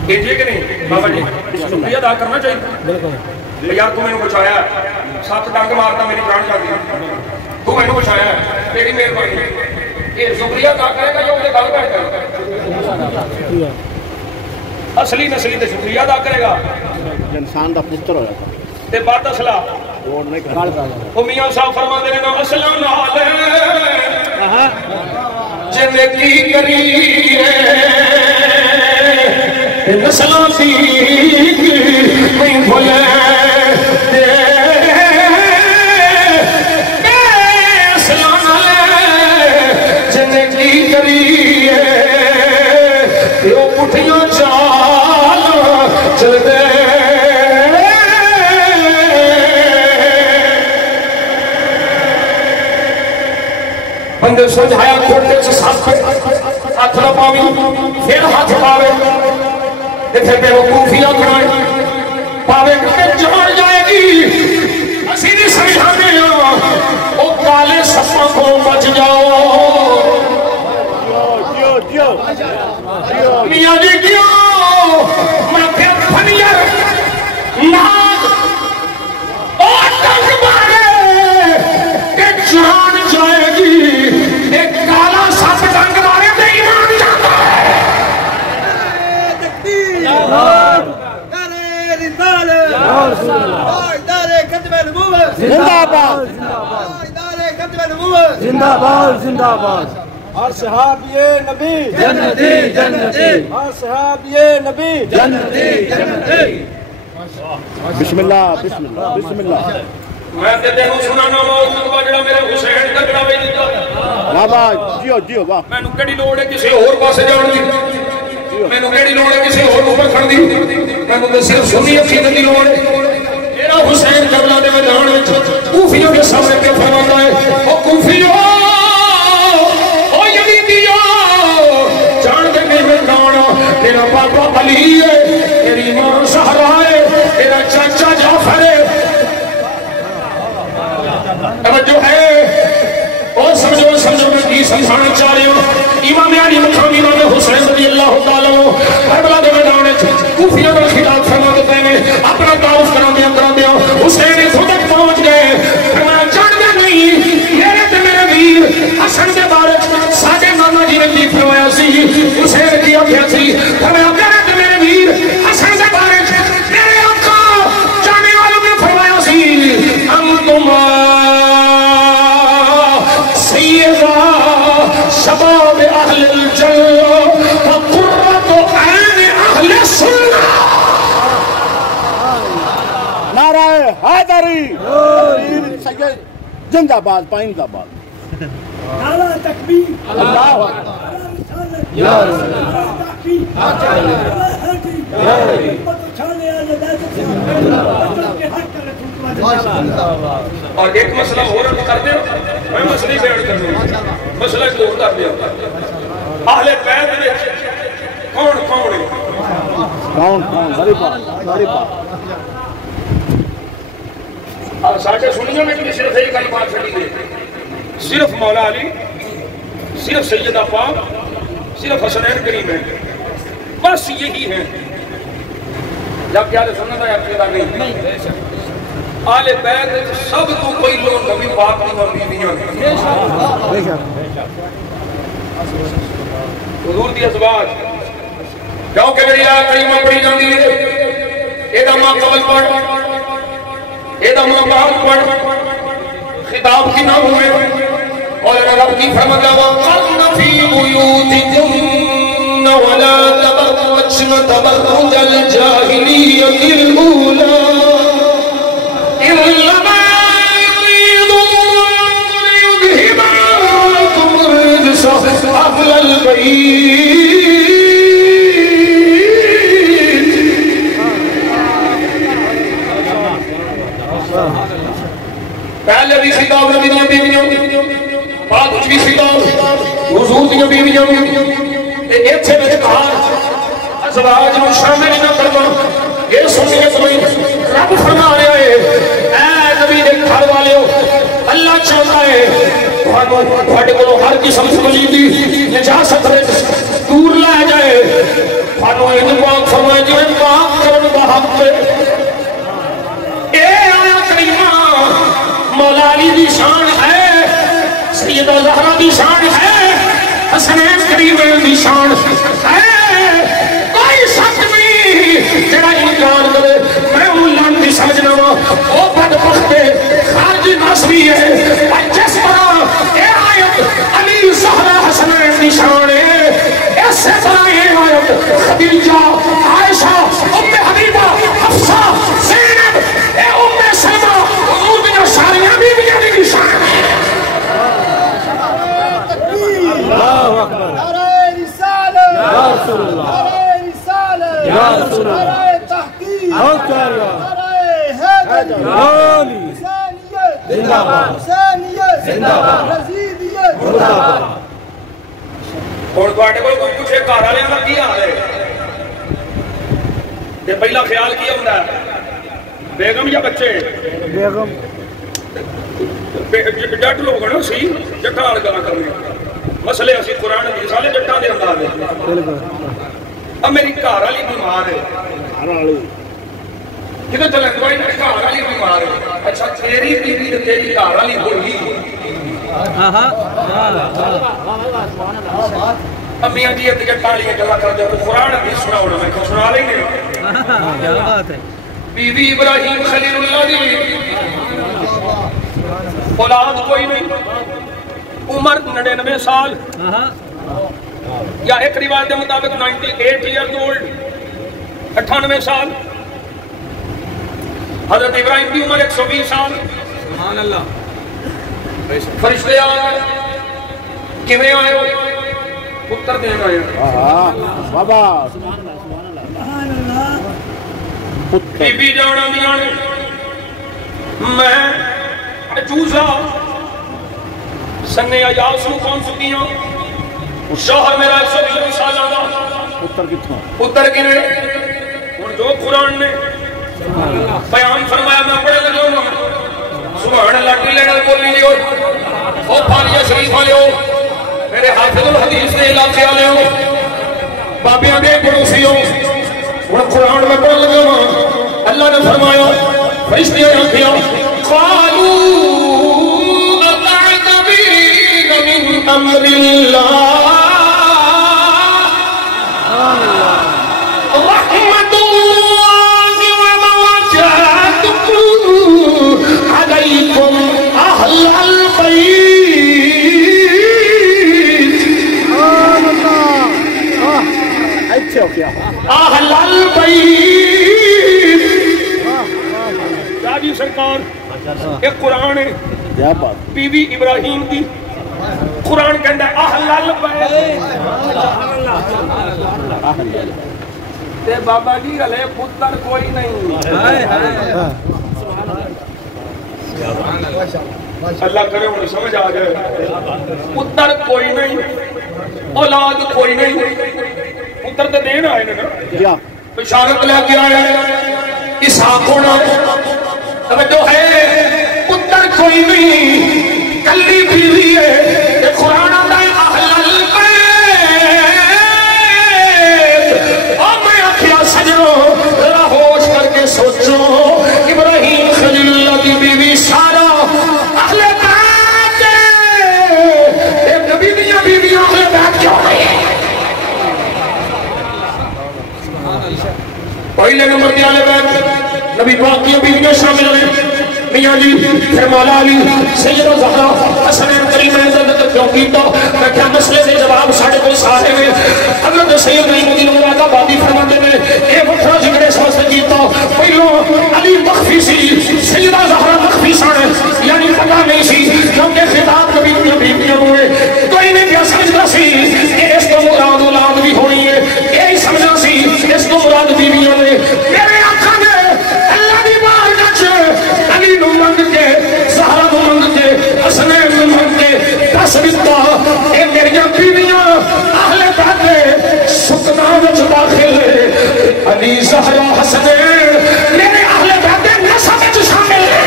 کہ نہیں بابا جی شکریہ ادا کرنا چاہیے یار تو میں نے بچایا 7 ڈنگ مارتا میری جان جاتی تو میں نے بچایا تیری مہربانی یہ شکریہ ادا کرے گا جو مجھے گل کر اصلی نسلی تے شکریہ ادا کرے گا انسان دا پتر ہویا تھا تے بات اصلہ وہ میاں صاحب فرما دے نا اسلام نال جن کی کری نسلوں سیکھ نہیں بھولے اسلام جن کی کری وہ پٹھیاں چال چل دے بندے سمجھایا کھوٹے سے ساتھ پہ ہاتھ نہ پاوی پھر ہاتھ پاوے اتنے بے وقوفیاں کھڑائیں پاوے کہ جان جائے گی اسی نہیں سمجھانے ہیں وہ کالے سپاں کو بچ جاؤ میاں جی کیوں میں پھر پھنیر ناگ اور تنگ مارے کہ جان جائے گی ایک کالا سپ تنگ مارے تو ایمان جاتا ہے زندہ باد زندہ باد اور صحابی نبی جنتی جنتی اور صحابی نبی جنتی جنتی بسم اللہ بسم اللہ بسم اللہ میں تے تینوں سنانا موضوع جڑا میرے حسین دا جڑا دیتا واہ واہ جیو جیو واہ مینوں کیڑی لوڑ ہے کسی اور پاسے جان دی مینوں کیڑی لوڑ ہے کسی اور اوپر کھڑ دی مینوں تے صرف سنی عقیدت دی لوڑ ہے میرا حسین کربلا دے میدان وچ کوفیوں کے سامنے پہ فرماتا ہے او کوفیوں او یزیدیو جان دے میرے کون تیرا پاپا علی ہے تیری ماں زہرا ہے تیرا چاچا جعفر ہے توجہ ہے اور سمجھو میں کی سمجھانا چاہ رہے ہوں امام علی مقام امام حسین رضی اللہ تعالیٰ کربلا دے میدان کوفیوں کے خلاف فرما دیتے ہیں اپنا تعارف کرا دیا حسین اتھوں تک پہنچ گئے فرمایا جانتے نہیں میرے تے میرے ویر حسن کے بارے ساڈے نانا جی نے کی فرمایا سی حسین کی آکھیا سی فرمایا میرے تے میرے ویر حسن کے بارے میرے آقا جانے والوں نے فرمایا سی انتم شباب اہل الجنہ وقرۃ عین اہل السنہ نعرہ حیدری سید زندہ باد پائندہ باد نعرہ تکبیر اللہ اکبر یا رسول اللہ اور ایک مسئلہ اور کر دیں میں مسئلہ بیان کر دوں مسئلہ کو کر دیا اہل بیت میں کون ہے کون بڑی بات اور ساچے سنیے میں کہ صرف ایک ہی بات چھڑی گئی صرف مولا علی صرف سیدہ پاک صرف حسنین کریم ہے بس یہی ہے جب کہ آل سنت ہے عقیدہ نہیں آل بیت سب تو کوئی لوگ نبی پاک نہیں اور بیویاں حضور دی ازواج کیونکہ میری آیت کریمہ پڑھی جاندی ہے ایدہ ماں قبل پڑھ ایدہ ماں بعد پڑھ خطاب کی نہ ہوئے اور رب کی فرمایا وَقَرْنَ فِي بُيُوتِكُنَّ وَلَا تَبَرَّجْنَ تَبَرُّجَ الْجَاهِلِيَّةِ الْأُولَى إِنَّمَا يُرِيدُ اللَّهُ لِيُذْهِبَ عَنكُمُ الرِّجْسَ أَهْلَ الْبَيْتِ پہلے بھی خطاب نبی دیاں بیویاں بعد کچھ بھی خطاب حضور دیاں بیویاں ایتھے میں کہا ازواج میں شامل نہ کرنا یہ سنیے کوئی رب فرما رہا ہے اے نبی دے گھر والے اللہ چاہتا ہے تھوڑے کو ہر قسم کلیدی نجاست دور لے جائے تھانو ان پاک فرمائے جو پاک کرن دا حق ہے اے آیا کریمہ مولا علی دی شان ہے سیدہ زہرا دی شان ہے حسنین کریم دی شان ہے کوئی شک نہیں جڑا انکار کرے میں اللہ دی سمجھنا وا او بدبخت خارجی ناسوی ہے جس طرح اے آیت علی زہرا حسنین دی شان ہے اس طرح یہ آیت خدیجہ عائشہ ام حبیبہ حفصہ زینب اے ام سلمہ حضور دی ساریاں بیویاں دی شان ہے اللہ اکبر نعرہ رسالہ یا رسول اللہ نعرہ رسالہ یا رسول اللہ نعرہ تحقیق نعرہ حیدر علی حسینیت زندہ باد حسینیت زندہ باد یزیدیت زندہ باد اور تواڈے کول کوئی پوچھے گھر والے دا کی حال ہے تے پہلا خیال کی ہوندا ہے بیگم یا بچے بیگم جٹ لوگ نا سی جٹاں نال گلاں کرنے مسئلے اسی قرآن دی سارے جٹاں دے انداز ہے اب میری گھر والی بیمار ہے کدھر چلے دوائی میری گھر والی بیمار ہے اچھا تیری بیوی تے تیری گھر والی ہوئی امیاں جی تے جٹاں والی گلاں کر دے قرآن دی سناونا میں سنا لیں گے کیا بات ہے بیوی ابراہیم خلیل اللہ دی اولاد کوئی نہیں عمر 99 سال یا ایک روایت کے مطابق 98 ایئرز اولڈ 98 سال حضرت ابراہیم کی عمر 120 سال سبحان اللہ. فرشتے آئے کیویں آئے ہو پتر دین آئے بابا بی بی جانا دیاں نے میں عجوزہ سنے ایاس نو کون سکیاں شوہر میرا 120 سالاں دا پتر کتھوں پتر کنے ہن جو قرآن نے بیان فرمایا میں پڑھے لگا ہوں سبحان اللہ ٹیلے نال بولی نہیں ہوئی او پھالیہ شریف والے ہو میرے حافظ الحدیث دے علاقے والے ہو بابیاں دے پڑوسی ہو ہن قرآن میں پڑھ لگا ہوں اللہ نے فرمایا فرشتے آنکھیاں قالوا اتعجبین من امر اللہ اہل البیت راجی سرکار ایک قرآن ہے بی بی ابراہیم کی قرآن کہندا ہے اہل البیت تے بابا جی گلے پتر کوئی نہیں اللہ کرے انہیں سمجھ آ جائے پتر کوئی نہیں اولاد کوئی نہیں پتر تو دینا آئے نا بشارت لے کے آئے اسحاق ہونا توجہ ہے پتر کوئی نہیں کلی بیوی ہے یہ قرآن آتا ہے اہل البیت اور میں آخیا سجنوں ذرا ہوش کر کے سوچو ابراہیم خلیل اللہ کی بیوی سارا اہل بیت ایک بیویاں اہل بیت کیوں نہیں ہے پہلے نمبر کے آلے بیت نبی پاک کی بیویاں شامل ہیں میاں جی پھر مولا علی سیدہ زہرا حسن کریم عزت کیوں کیتا میں کیا مسئلے سے جواب ساڑھے کوئی سارے میں حضرت سید علی مدین مراد آبادی فرماتے میں اے وقتہ جگڑے سوست کیتا پہلو علی مخفی سی سیدہ زہرا مخفی ساڑھے یعنی پتا نہیں سی کیونکہ خطاب کبھی بیویاں ہوئے تو انہیں کیا سمجھنا سی کہ اس کو مراد اولاد بھی ہوئی ہے یہی سمجھنا سی اس کو مراد بیویاں نے میرے آقا نے اللہ دی بارگاہ وچ علی نو منگ کے زہرا نو منگ کے حسنین نو منگ کے دس دتا اے میریاں بیویاں اہل بیت سکنا وچ داخل علی زہرا حسنین میرے اہل بیت نسب وچ شامل ہے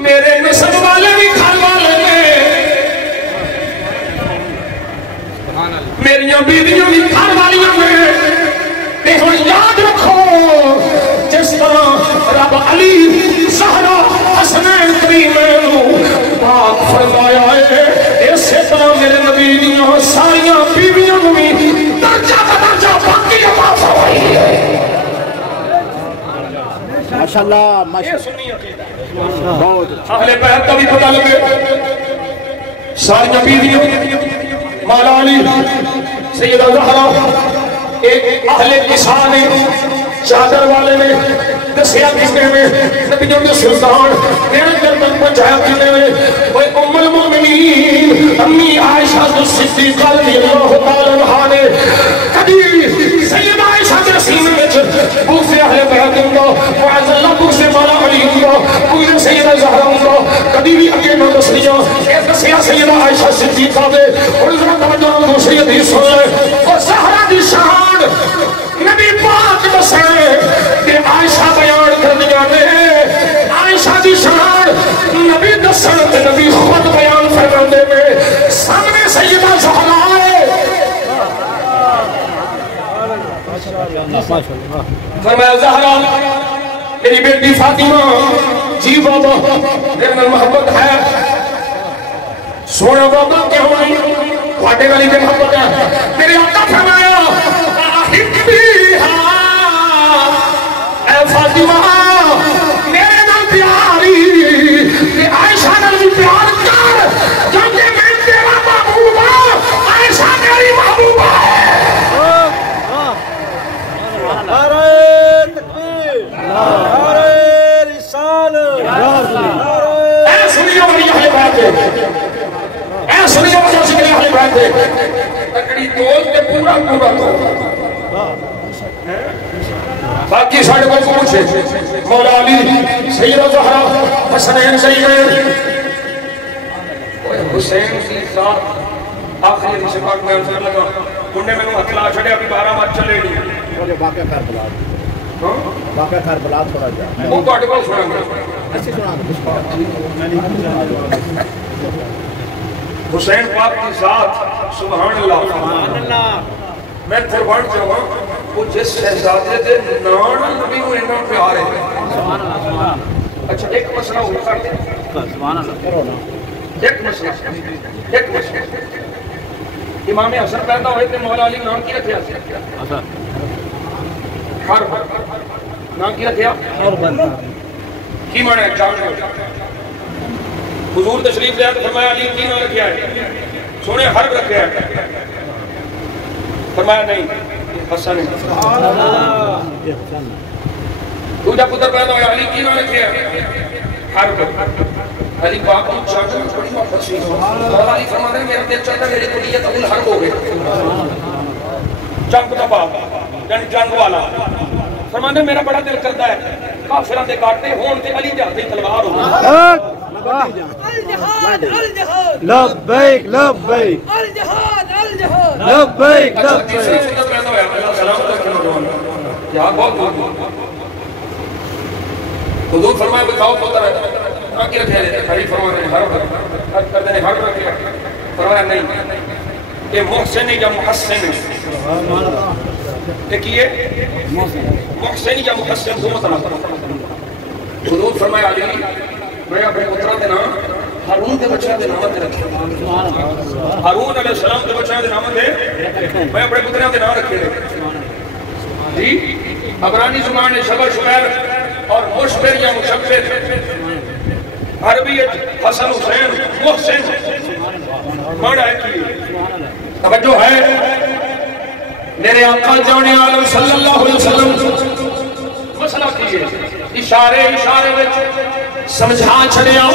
میرے نسب والے بھی گھر والے نے میریاں بیویاں بھی گھر والیاں میں تے ہن یاد رکھو جس طرح رب علی زہرا حسنین کریمین پاک فرمایا ہے اسی طرح میرے نبی دیاں ساریاں بیویاں بھی درجہ بدرجہ باقی عطا فرمائی ہے ماشاءاللہ اہل بیت کا بھی پتہ لگے ساریاں بیویاں مولا علی سیدہ زہرا ایک اہل کسان چادر والے نے دسیا کسنے میں نبیوں کے سلطان میرے گردن پہنچایا کسنے میں وہ ام المومنین امی عائشہ صدیقہ رضی اللہ تعالی عنہا نے کبھی سیدہ عائشہ کے سینے میں بغض اہل بیت ہوں معاذ اللہ بغض مولا علی ہوں بغض سیدہ زہرا ہوں کبھی بھی اگے نہ دسیا اے دسیا سیدہ عائشہ صدیقہ دے اور ذرا توجہ دوسری حدیث سن لے اور زہرا دی شان نبی پاک دسے کہ عائشہ بیان کر دیا نے عائشہ دی شان نبی دسن تے نبی خود بیان فرما دے میں سامنے سیدہ زہرا ہے فرمایا زہرا میری بیٹی فاطمہ جی بابا میرے میں محبت ہے سونا بابا کیوں نہیں واٹے والی میں محبت ہے میرے آقا فرمایا احب بیہا اے فاطمہ میرے نال پیاری عائشہ نال بھی پیار کر کیونکہ میں تیرا محبوب ہوں عائشہ میری محبوبہ ہے نبوت باقی ساڑھے کو پوچھے مولا علی سید زہرا حسنین زینین حسین کی ذات آخری حدیث پاک میں انصر لگا انہیں میں نے ہتلا چھڑے ابھی 12 بات چلے گی واقعہ کربلا واقعہ کربلا تھوڑا جا وہ تو اٹھے کو سنا گا اچھی سنا حسین پاک کی ذات سبحان اللہ میں قربان جاؤں وہ جس شہزادے دے نان نبی کو انہوں پیار ہے اچھا ایک مسئلہ ہو کر دیں ایک مسئلہ امام حسن پیدا ہوئے تھے مولا علی نام کی رکھیا حرب نام کی رکھیا کی معنی ہے جان حضور تشریف لیا تو فرمایا علی کی نام رکھیا ہے سونے حرب رکھیا ہے فرمایا نہیں حسن دوجہ پتر پیدا ہویا علی کی نام رکھیا ہے حرب علی پاک کو چاہتا ہوں بڑی محبت سے مولا علی فرماتے ہیں میرا دل چاہتا ہے میری کلیت ابو الحرب ہو گئے جنگ تباہ یعنی جنگ والا فرماتے ہیں میرا بڑا دل کرتا ہے کافران دے کاٹے ہون تے علی جاتے ہی تلوار ہو الجہاد الجہاد لبیک لبیک الجہاد الجہاد لبیک اچھا لبیک تیسرے پتر پیدا ہویا اللہ سلامت رکھے نوجوان کیا بہت حضور فرمایا بتاؤ پتر ہے آنکھ رکھے ہیں حری فرمانے ہیں حرب کر دینے حرب رکھے فرمایا نہیں کہ محسن یا محسن دیکھئے محسن یا محسن دو مطلب حضور فرمایا علی میں اپنے پترہ دے نام ہارون دے بچہ دے نام دے رکھے ہارون علیہ السلام دے بچہ دے نام دے میں اپنے پترہ دے نام رکھے جی عبرانی زمان شبر شبیر اور مشبر یا مشبر عربیت حسن حسین محسن مانا ہے کی توجہ ہے میرے آقا جانے عالم صلی اللہ علیہ وسلم مسئلہ کیے اشارے وچ سمجھا چھڑیا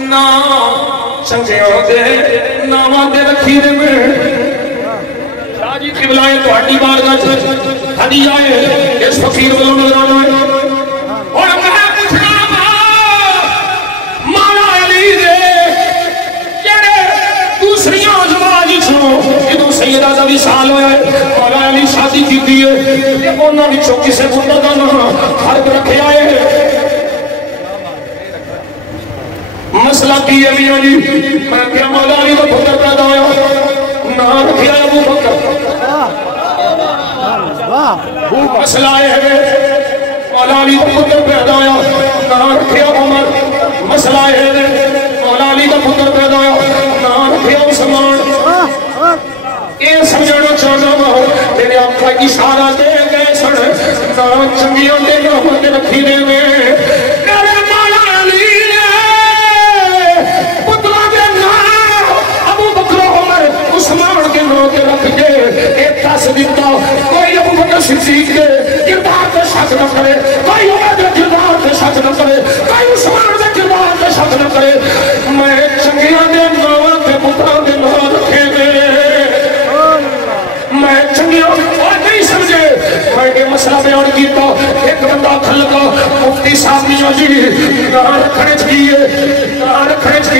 نا چنگے ہو دے نامہ دے رکھی دے میں راجی قبلائے تو ہڈی بارگاہ ہڈی آئے اس فقیر بلو نظر آنا ہے اور میں پوچھنا مولا علی دے جڑے دوسری آزواج چھو جدو سیدہ دا وصال ہویا ہے مولا علی شادی کی دیئے یہ انہاں وچوں کسے بندہ دا نام حرب رکھے آئے مسئلہ کی ہے میاں جی میں کیا مولا علی دا پتر پیدا ہویا نام رکھے آئے ابو بکر مسئلہ ہے مولا علی دا پتر پیدا ہویا نام رکھے عمر مسئلہ ہے مولا علی دا پتر پیدا ہویا نام رکھے عثمان یہ سمجھنا چاہنا ہوں تیرے آقا اشارہ دے گئے سن نام چنگیوں دے نام دے رکھی دے میں میرے مولا علی پترہ دے نام ابو بکر عمر عثمان کے نام دے رکھ کے ایک دس دیتا کوئی ابو بکر صدیق دے کردار دے شک نہ کرے کوئی عمر دے کردار دے شک نہ کرے کوئی عثمان دے کردار دے شک نہ کرے میں چنگیوں دے نام دے پترہ دے نام رکھے میں میں چنگیوں اور نہیں سمجھے میں یہ مسئلہ بیان کیتا ایک بندہ کھل کا مفتی صاحب میاں جی نام رکھنے چاہیے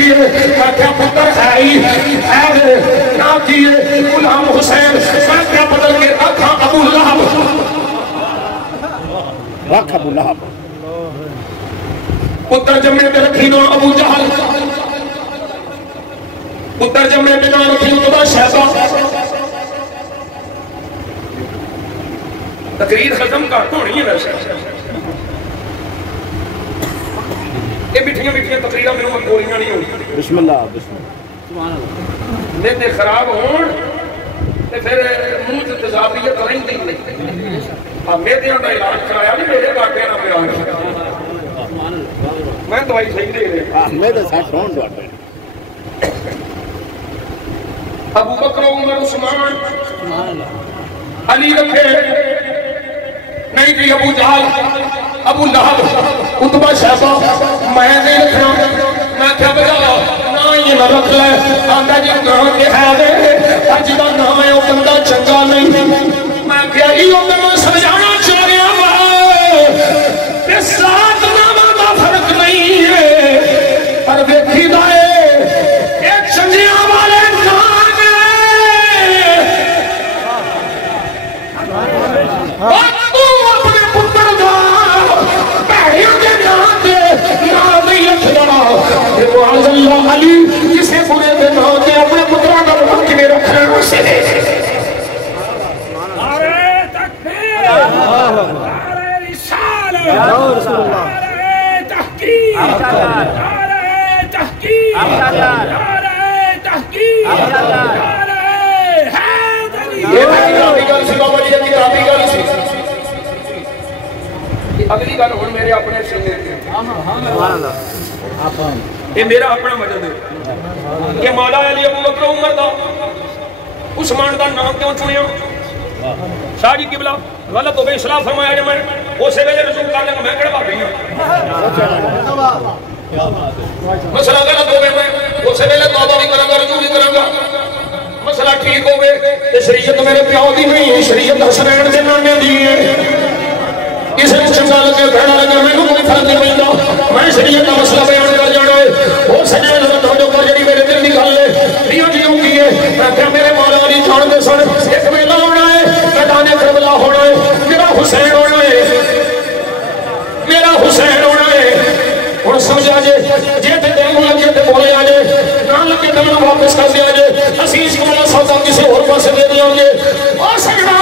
میں کیا پتر ہے ہی ہے نہ کیے غلام حسین میں کیا بدل کے رکھا ابو لہب رکھ ابو لہب پتر جمعے پہ رکھی نو ابو جہل پتر جمعے پہ نو رکھی نو تبا شہبہ تقریر ختم کا تو نہیں ہے ویسے یہ بٹھیاں تقریرہ میں نوہ گولیاں نہیں ہوئی بسم اللہ بسم اللہ نیتے خراب ہون تے پھر منہ سے تضابیت رہیں دی نہیں اب میدیاں دا علاج کرایا نہیں میرے کاٹے نہ پہ آنے میں دوائی صحیح دے رہے میں تو ساتھ رون دوڑ رہے ابو بکر عمر عثمان علی رکھے نہیں جی ابو جہل ابو لہب عتبہ شہبہ میں نہیں رکھنا میں کیا بجا نہ نہیں نہ رکھ لے آندا جی نام کے ہے وے اج دا نام ہے او بندہ چنگا نہیں میں کہیا ایو تے میں سمجھانا چاہ رہا وا اس ذات نام دا فرق نہیں ہے پر ویکھی دا اے چنگیاں والے نام ہے تو اپنے پتر دا بھڑیاں دے نام دے نام نہیں رکھدا معاذ اللہ علی کسے برے دے نام تے اپنے پتراں دا نام کیویں رکھنا اسے دے نعرہ تکبیر نعرہ رسالہ نعرہ تحقیق نعرہ تحقیق نعرہ تحقیق نعرہ حیدری یہ کتابی گل سی بابا جی کتابی گل سی اگلی گل ہن میرے اپنے سینے سبحان اللہ یہ میرا اپنا مدد ہے کہ مولا علی ابو بکر عمر دا عثمان دا نام کیوں چنیا شاہ جی قبلہ غلط ہو گئی اصلاح فرمایا جب میں اسے ویلے رسول کر لیں میں کڑا بھاگ رہی ہوں مسئلہ غلط ہو گئے میں اسے ویلے توبہ نہیں کروں گا رجوع نہیں کروں گا مسئلہ ٹھیک ہو گئے یہ شریعت میرے پیو دی نہیں شریعت حسنین دے نامے دی ہے کسی کو چنگا لگے بہنا لگے میں کوئی فرق نہیں ملتا میں شریعت کا مسئلہ بیان کر جانا ہے وہ سجنے لگا توجہ کر جڑی میرے دل نکال لے ریاں جیوں کی ہے میں کیا میرے مولا علی جان دے سن ایک ویلا ہونا ہے میدان کربلا ہونا ہے میرا حسین ہونا ہے میرا حسین ہونا ہے اور سمجھا جے جے تے دل لگے تے بولے آ جے نہ لگے تے واپس کر دیا جے عزیز والا سودا کسی اور پاسے دے دیاں گے او سجنا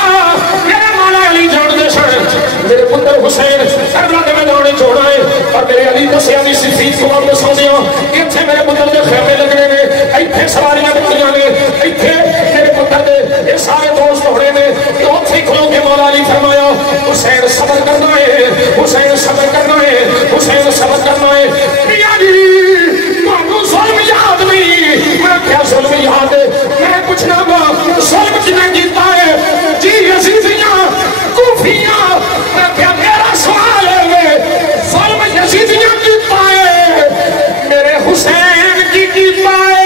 میرے مولا علی جان دے سن میرے پتر حسین کربلا دے میدان چھوڑا ہے اور میرے علی دسیا بھی صفیت کو واپس ہو دیا ایتھے میرے پتر دے خیمے لگنے نے ایتھے سواریاں بنیاں نے ایتھے میرے پتر دے یہ سارے دوست ہونے نے کہ اوتھے کھلو کے مولا علی فرمایا حسین صبر کرنا ہے حسین صبر کرنا ہے حسین صبر کرنا ہے میاں جی مانو ظلم یاد نہیں میں کیا ظلم یاد ہے میں پوچھنا گا ظلم کنے کیتا ہے جی یزیدیاں کوفیاں میں کیا میرا سوال ہے ظلم یزیدیاں کیتا ہے میرے حسین کی کیتا ہے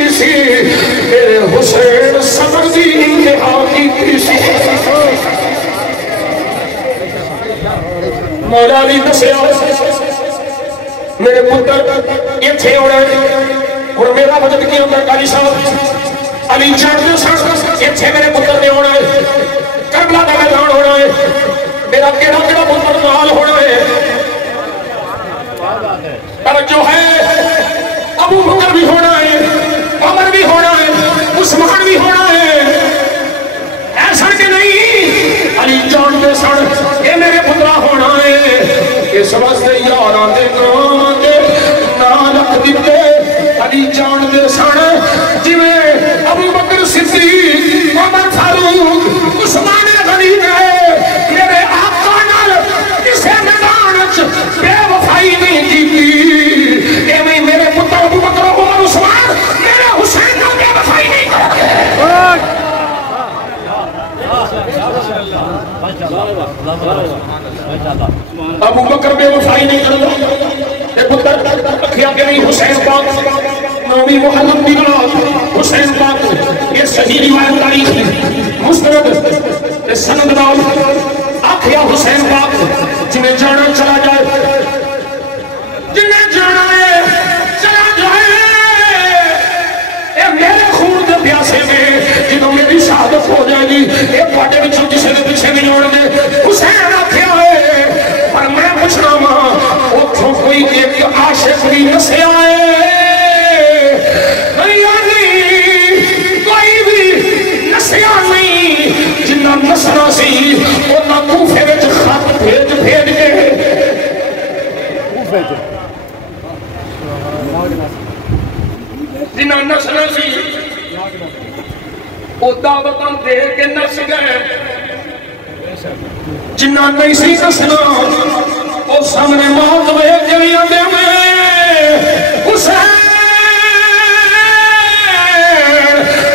میرے حسین صبر دی انتہا کی کسی مولا علی دسیا میرے پتر یہ تھے ہونا اور میرا وجد کی اندر قاضی صاحب علی جان سن یہ تھے میرے پتر نے ہونا ہے کربلا کا میدان ہونا ہے میرا کیڑا کیڑا پتر نال ہونا ہے توجہ ہے ابو بکر بھی ہونا ہے عمر بھی ہونا ہے عثمان بھی ہونا ہے ایسا کہ نہیں علی جان دے سن یہ میرے پترا ہونا ہے اس واسطے یاراں دے نام دے نام رکھ دتے علی جان دے سن جویں ابو بکر صدیق عمر فاروق عثمان غنی نے میرے آقا نال کسے میدان وچ بے وفائی نہیں کیتی ایویں میرے پتر ابو بکر عمر عثمان میرے حسین نال بے وفائی نہیں کرتے ابو بکر بے وفائی نہیں کرتا اے پتر اکھیاں کے نہیں حسین پاک نومی محرم دی رات حسین پاک یہ صحیح روایت تاریخ مستند اے سند نال اکھیاں حسین پاک جنہیں جانا چلا جائے جنہیں جانا ہے چلا جائے اے میرے خون دے پیاسے میں جنہوں میری شہادت ہو جائے گی ایک پاٹے بچوں کسی نے پیچھے نہیں ہونے دے حسین آکھیا ہے پر میں پوچھنا ماں اتھوں کوئی ایک عاشق بھی نسے آئے کوئی بھی نسیا نہیں جنہ نسنا سی انہاں کوفے وچ خط بھیج بھیج کے جنہ نسنا سی وہ دعوتاں دے کے نس گئے جنہ نہیں سی نسنا وہ سامنے موت ہوئے جویاں دے میں حسین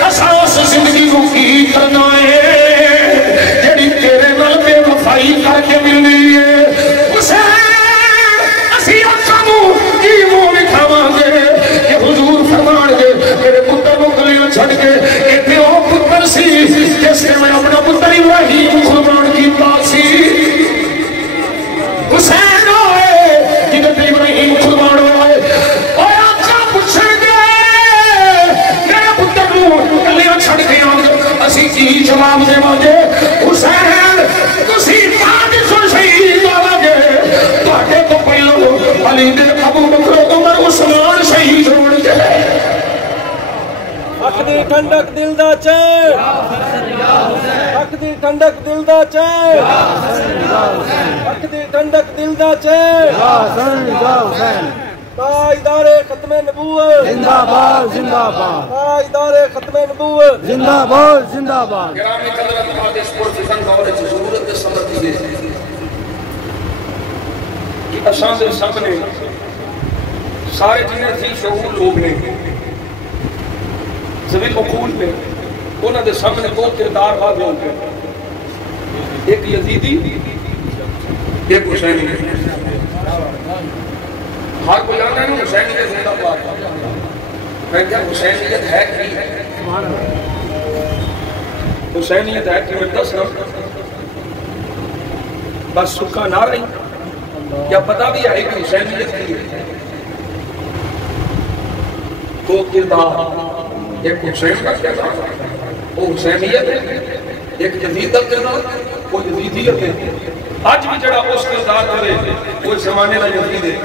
اساس زندگی کو کی کرنا ہے جڑی تیرے نال بے وفائی دی ٹھنڈک دل دا چین حق دی ٹھنڈک دل دا چین حق دی ٹھنڈک دل دا چین تاجدار ختم نبوت زندہ باد زندہ باد تاجدار ختم نبوت زندہ باد زندہ باد گرامی قدرت حادث پرفیسن دور کی ضرورت سمجھ دی کہ اساں دے سامنے سارے جنہیں تھی شعور لوگ نے زویل عقول میں انہوں نے سامنے دو کردار واضح ہو گئے ایک یزیدی ایک حسینی ہر کوئی آنا ہے حسینیت زندہ باد میں کیا حسینیت ہے کی حسینیت ہے کہ میں دس رہا بس سکا نہ رہی یا پتا بھی ہے کہ حسینیت کی دو کردار ایک حسین کا کردار وہ حسینیت ہے ایک جدید کا کردار وہ جدیدیت ہے آج بھی جڑا اس کردار کرے وہ زمانے کا جدید ہے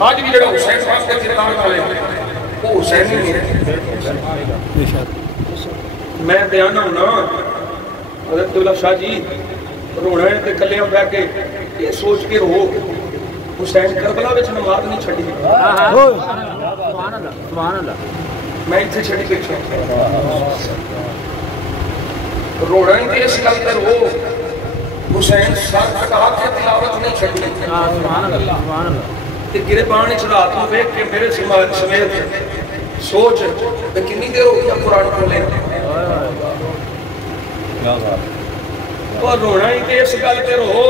آج بھی جڑا حسین صاحب کا کردار کرے وہ حسینی ہے میں بیانہ ہونا حضرت اللہ شاہ جی رونا ہے تے کلیاں بیٹھ کے یہ سوچ کے رو حسین کربلا وچ نماز نہیں چھڈی سبحان اللہ میں اتنے چھڈی بیٹھا رونا ہے تے اس گل تے رو حسین سر کٹا کے تلاوت نہیں چھڈی سبحان اللہ تے گرے پانی چ رات نوں ویکھ کے میرے سمیت سوچ تے کتنی دیر ہو گئی قرآن کھولے اور رونا ہی تے اس گل تے رو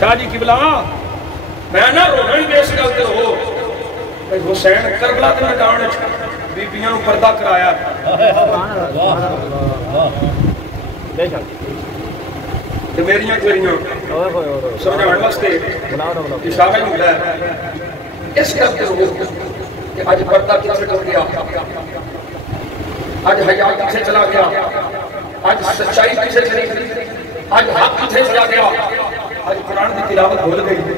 شاہ جی قبلہ میں نہ رونا ہی تے اس گل تے رو حسین کربلا تے میدان وچ بیبییاں نوں پردہ کرایا تے میریاں تیریاں سمجھاؤن واسطے اشارہ ہی ہوندا ہے اس گل تے رو کہ اج پردہ کتھے ٹر گیا اج حیا کتھے چلا گیا آج سچائی پیچھے چلی آج حق پیچھے چلا گیا آج قرآن کی تلاوت بھول گئی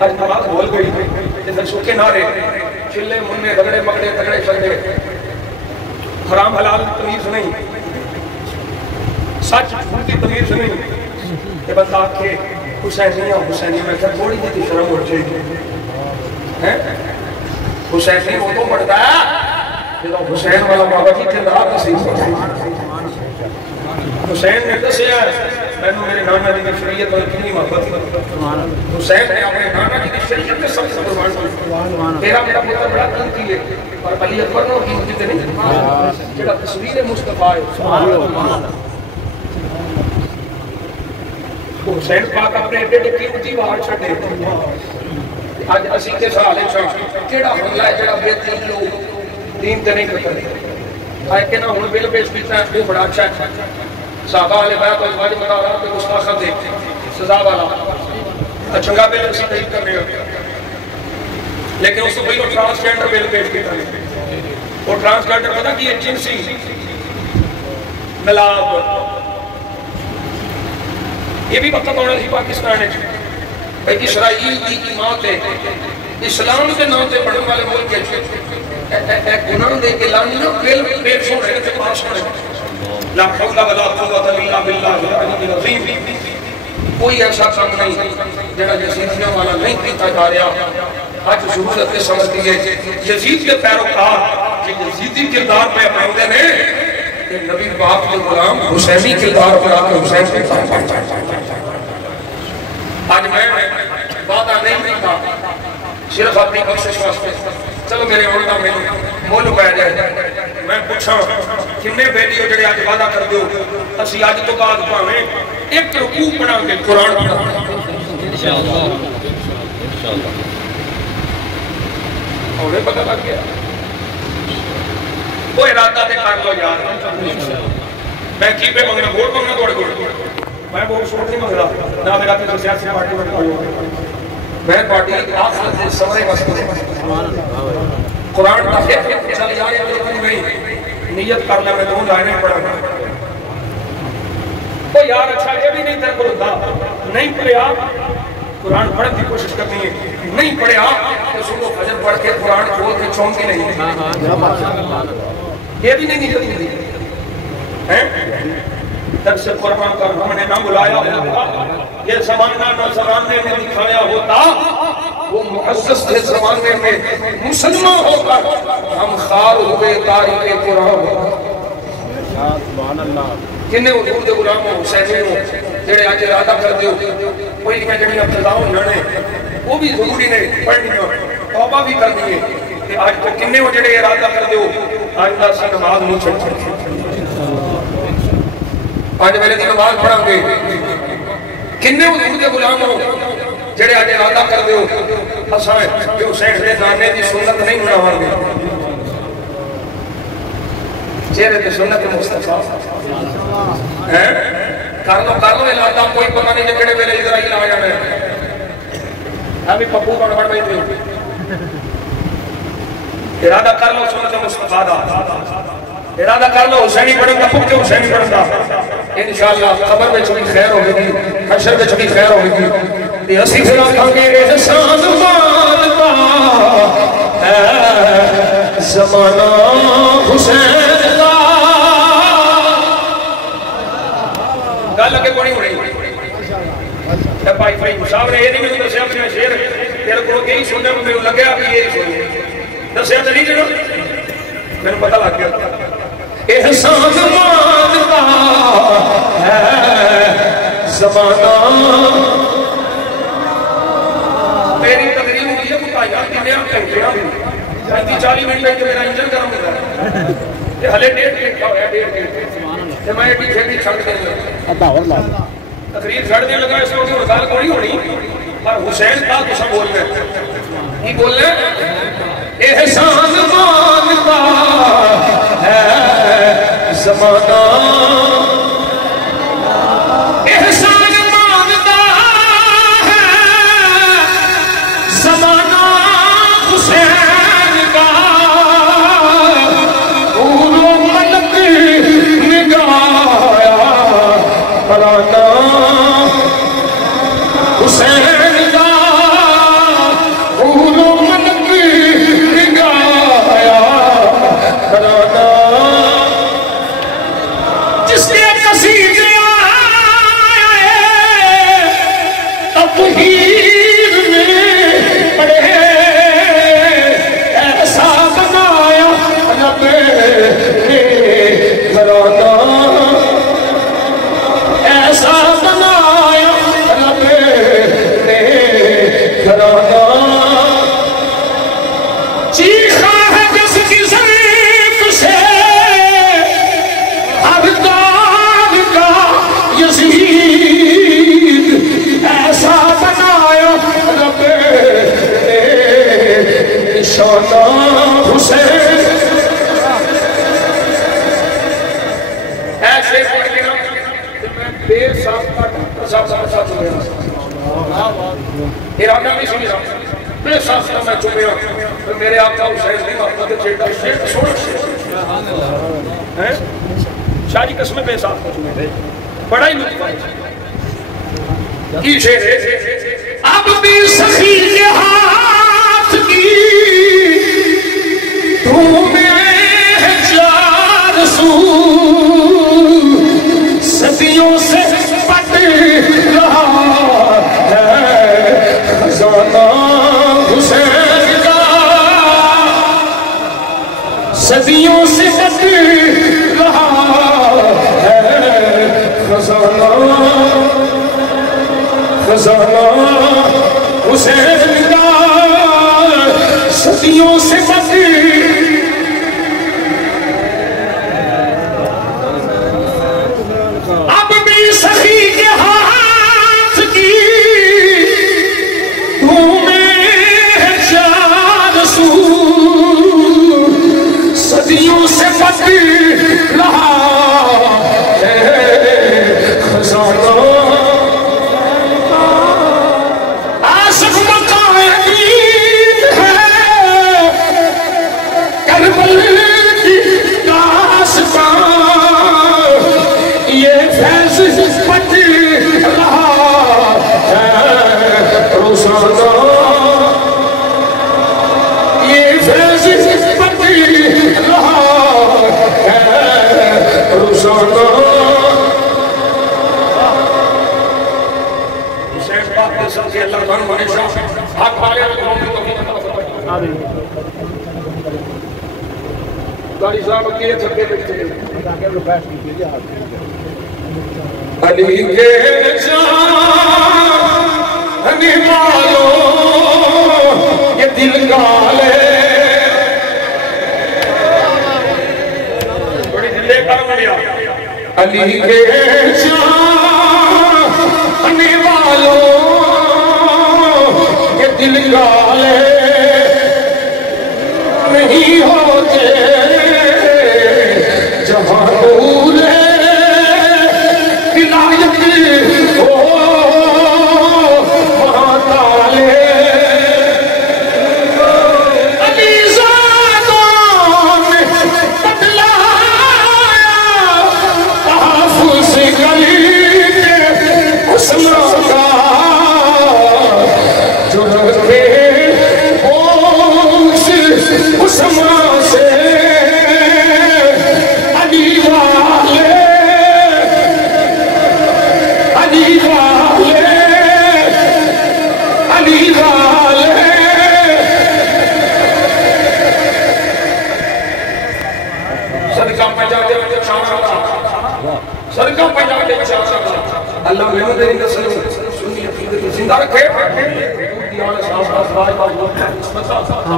آج نماز بھول گئی جیسے سوکھے نعرے چلے مننے رگڑے مگڑے تگڑے چلے حرام حلال تمیز نہیں سچ جھوٹ کی تمیز نہیں کہ بس آکھے حسینیاں میں کہ تھوڑی جی شرم ہو جائے گی حسینی وہ تو بڑھتا ہے کہ حسین والا بابا کی کردار نصیب ہو جائے حسین نے دسیا میں میرے نانا جی کی شریعت اور کتنی محبت حسین نے اپنے نانا جی کی شریعت کے سب سے قربان تیرا میرا پتر بڑا قیمتی ہے اور علی اکبر نے قیمتی تے نہیں جڑا تصویر مصطفیٰ ہے حسین پاک اپنے ایڈے قیمتی وار چھڈے اج اسی کے سوال کیڑا حملہ ہے جڑا بے دین لوگ دین تے نہیں کرتے آئے کہ نہ ہن بل پیش کیتا ہے وہ بڑا اچھا ہے صحابہ علیہ بیعت اور واجب مدارات کے مستاخر دے سزا والا چنگا بل اسی نہیں کر رہے ہو لیکن اس کو بھئی وہ ٹرانسجینڈر بل پیش کیتا ہے وہ ٹرانسجینڈر پتہ کہ یہ جنسی ملاب یہ بھی وقت ہونا سی پاکستان ہے بھئی اسرائیل کی ایمان تے اسلام کے نام تے پڑھنے والے ملک کے ایک گناہ دے کے لانی نہ بل پیش ہو رہے تھے پاس ہو رہے لا حول ولا قوت الا باللہ العلی العظیم کوئی ایسا کام نہیں جڑا یزیدیوں والا نہیں کیتا جا رہا آج ضرورت کے سمجھتی ہے یزید کے پیروکار کہ یزیدی کردار پہ اپنے نے کہ نبی باپ کے غلام حسینی کردار پر آ کے حسین کے ساتھ آج میں وعدہ نہیں دیتا صرف اپنی بخشش واسطے چلو میرے عہدہ میں مول پہ جائے میں پوچھا کنے بیٹیوں جڑے آج وعدہ کر دیو اسی آج تو بعد پاویں ایک رکوع پڑھا کے قرآن پڑھا انشاءاللہ انہیں پتہ لگ گیا وہ ارادہ تے کر لو یار میں کی پہ منگنا ووٹ منگنا توڑ گوڑ میں ووٹ چھوڑ نہیں منگ رہا نہ میرا کسی سیاسی پارٹی میں میں پارٹی آخرت سے سمرے واسطے قرآن کا فکر چل یار یہ نہیں نیت کر لے میں دوں لائنیں پڑھا وہ یار اچھا یہ بھی نہیں تیرے کو ہوتا نہیں پڑھیا قرآن پڑھنے کی کوشش کرنی ہے نہیں پڑھیا کے صبح فجر پڑھ کے قرآن کھول کے چونکی نہیں، یہ بھی نہیں نکلتی تھی. درس قرآن کا ہم نے نہ بلایا ہوتا، یہ زمانہ نہ زمانے میں دکھایا ہوتا، وہ معزز تھے زمانے میں مسلمان ہوتا، ہم خار ہوئے تاریخ قرآن. کنے حضور دے غلام حسینی ہو جڑے اج ارادہ کر دیو کوئی میں جڑی ابتدا ہونا نے وہ بھی ضروری نے پڑھنی توبہ بھی کرنی ہے کہ اج تو کنے ہو جڑے ارادہ کر دیو اج دا سی نماز نہیں چھڑ آج میرے دی نماز پڑھاں گے. کنے حضور دے غلام ہو جڑے اج ارادہ کر دیو اساں کہ حسین دے نانے دی سنت نہیں مناواں گے. چہرے تے سنت مصطفیٰ کر لو ارادہ کوئی پتہ نہیں جکڑے ویلے اسرائیل آ جانا ہے. ہم بھی پپو بن بن بیٹھے ارادہ کر لو سنت مصطفیٰ دا، ارادہ کر لو حسینی پڑھن دا، پکے حسینی پڑھن دا. انشاءاللہ قبر وچ بھی خیر ہوے گی، حشر وچ بھی خیر ہوے گی. تے اسی پھر آکھاں گے احسان مانتا ہے زمانہ حسین دا. گل لگے کوئی نہیں ہونی. بھائی بھائی صاحب نے یہ نہیں مجھے دسیا اپنے شیر تیرے کو یہی سننے کو میرے لگیا کہ یہی سننے دسیا تو نہیں جنو میرے پتہ لگ گیا. احسان مانتا ہے زمانہ. میری تقریر ہوئی ہے کوئی کتنے گھنٹے 40 منٹ میں میرا انجن گرم ہوتا ہے. یہ ہلے 1.5 گھنٹہ ہوا ہے 1.5 گھنٹے میں ایڈی کھیڑی چھڑ دیں گے تقریر چھڑ دیں لگا اس وقت رسال کوئی ہونی پر حسین کا کچھ بول رہے کی بول رہے احسان مانتا ہے زمانہ. احسان مانتا ہے زمانہ حسین کا اولو ملک نگایا کرانا حسین کا اولو ملک نگایا کرانا. جس کے قصیدے آئے تطہیر میں پڑھے ایسا بنایا رب نے گھرانا. ایسا بنایا رب نے گھرانا. چیخا ہے جس کی زمین سے ابداد کا یزید. ایسا بنایا رب نے نشانہ حسین. ایسے پڑھ کے بے ساختہ ساتھ چلے رہا ارادہ نہیں سنی رہا بے ساختہ میں چلے رہا میرے آقا حسین نے محمد چیٹا شیخ سوڑ شیخ شاہ جی قسمیں بے ساختہ چلے رہے بڑا ہی لطف ہے. کی شیر ہے اب بھی سخی کے ہاتھ کی دھومیں چار سو صدیوں سے پٹ رہا ہے خزانہ حسین کا. صدیوں سے پٹ رہا ہے خزانہ حسین کا. صدیوں سے پٹ سخی کے ہاتھ کی دھومیں چار سو صدیوں سے پٹ رہا ہے خزانہ. آصف مقام داری صاحب کے تھکے بیٹھے علی کے چاہنے والوں یہ دل گالے بڑی دلے کرم لیا علی کے چاہنے والوں یہ دل گالے نہیں ہوتے جہاں نور ولایت ہو وہاں تالے علی زادوں نے بتلایا تحفظ گلی کے حسن کا جو رکھے اسما سے علی والے علی والے علی والے صدقہ پجا دے صدقہ پجا دے اللہ میں تیری نسل سنی عقیدت زندہ رکھے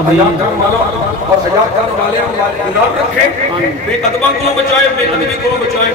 حیات کرنے والا اور حیات کرنے والے ہم نام رکھیں بے ادبہ کو بچائے بے ادبی کو بچائے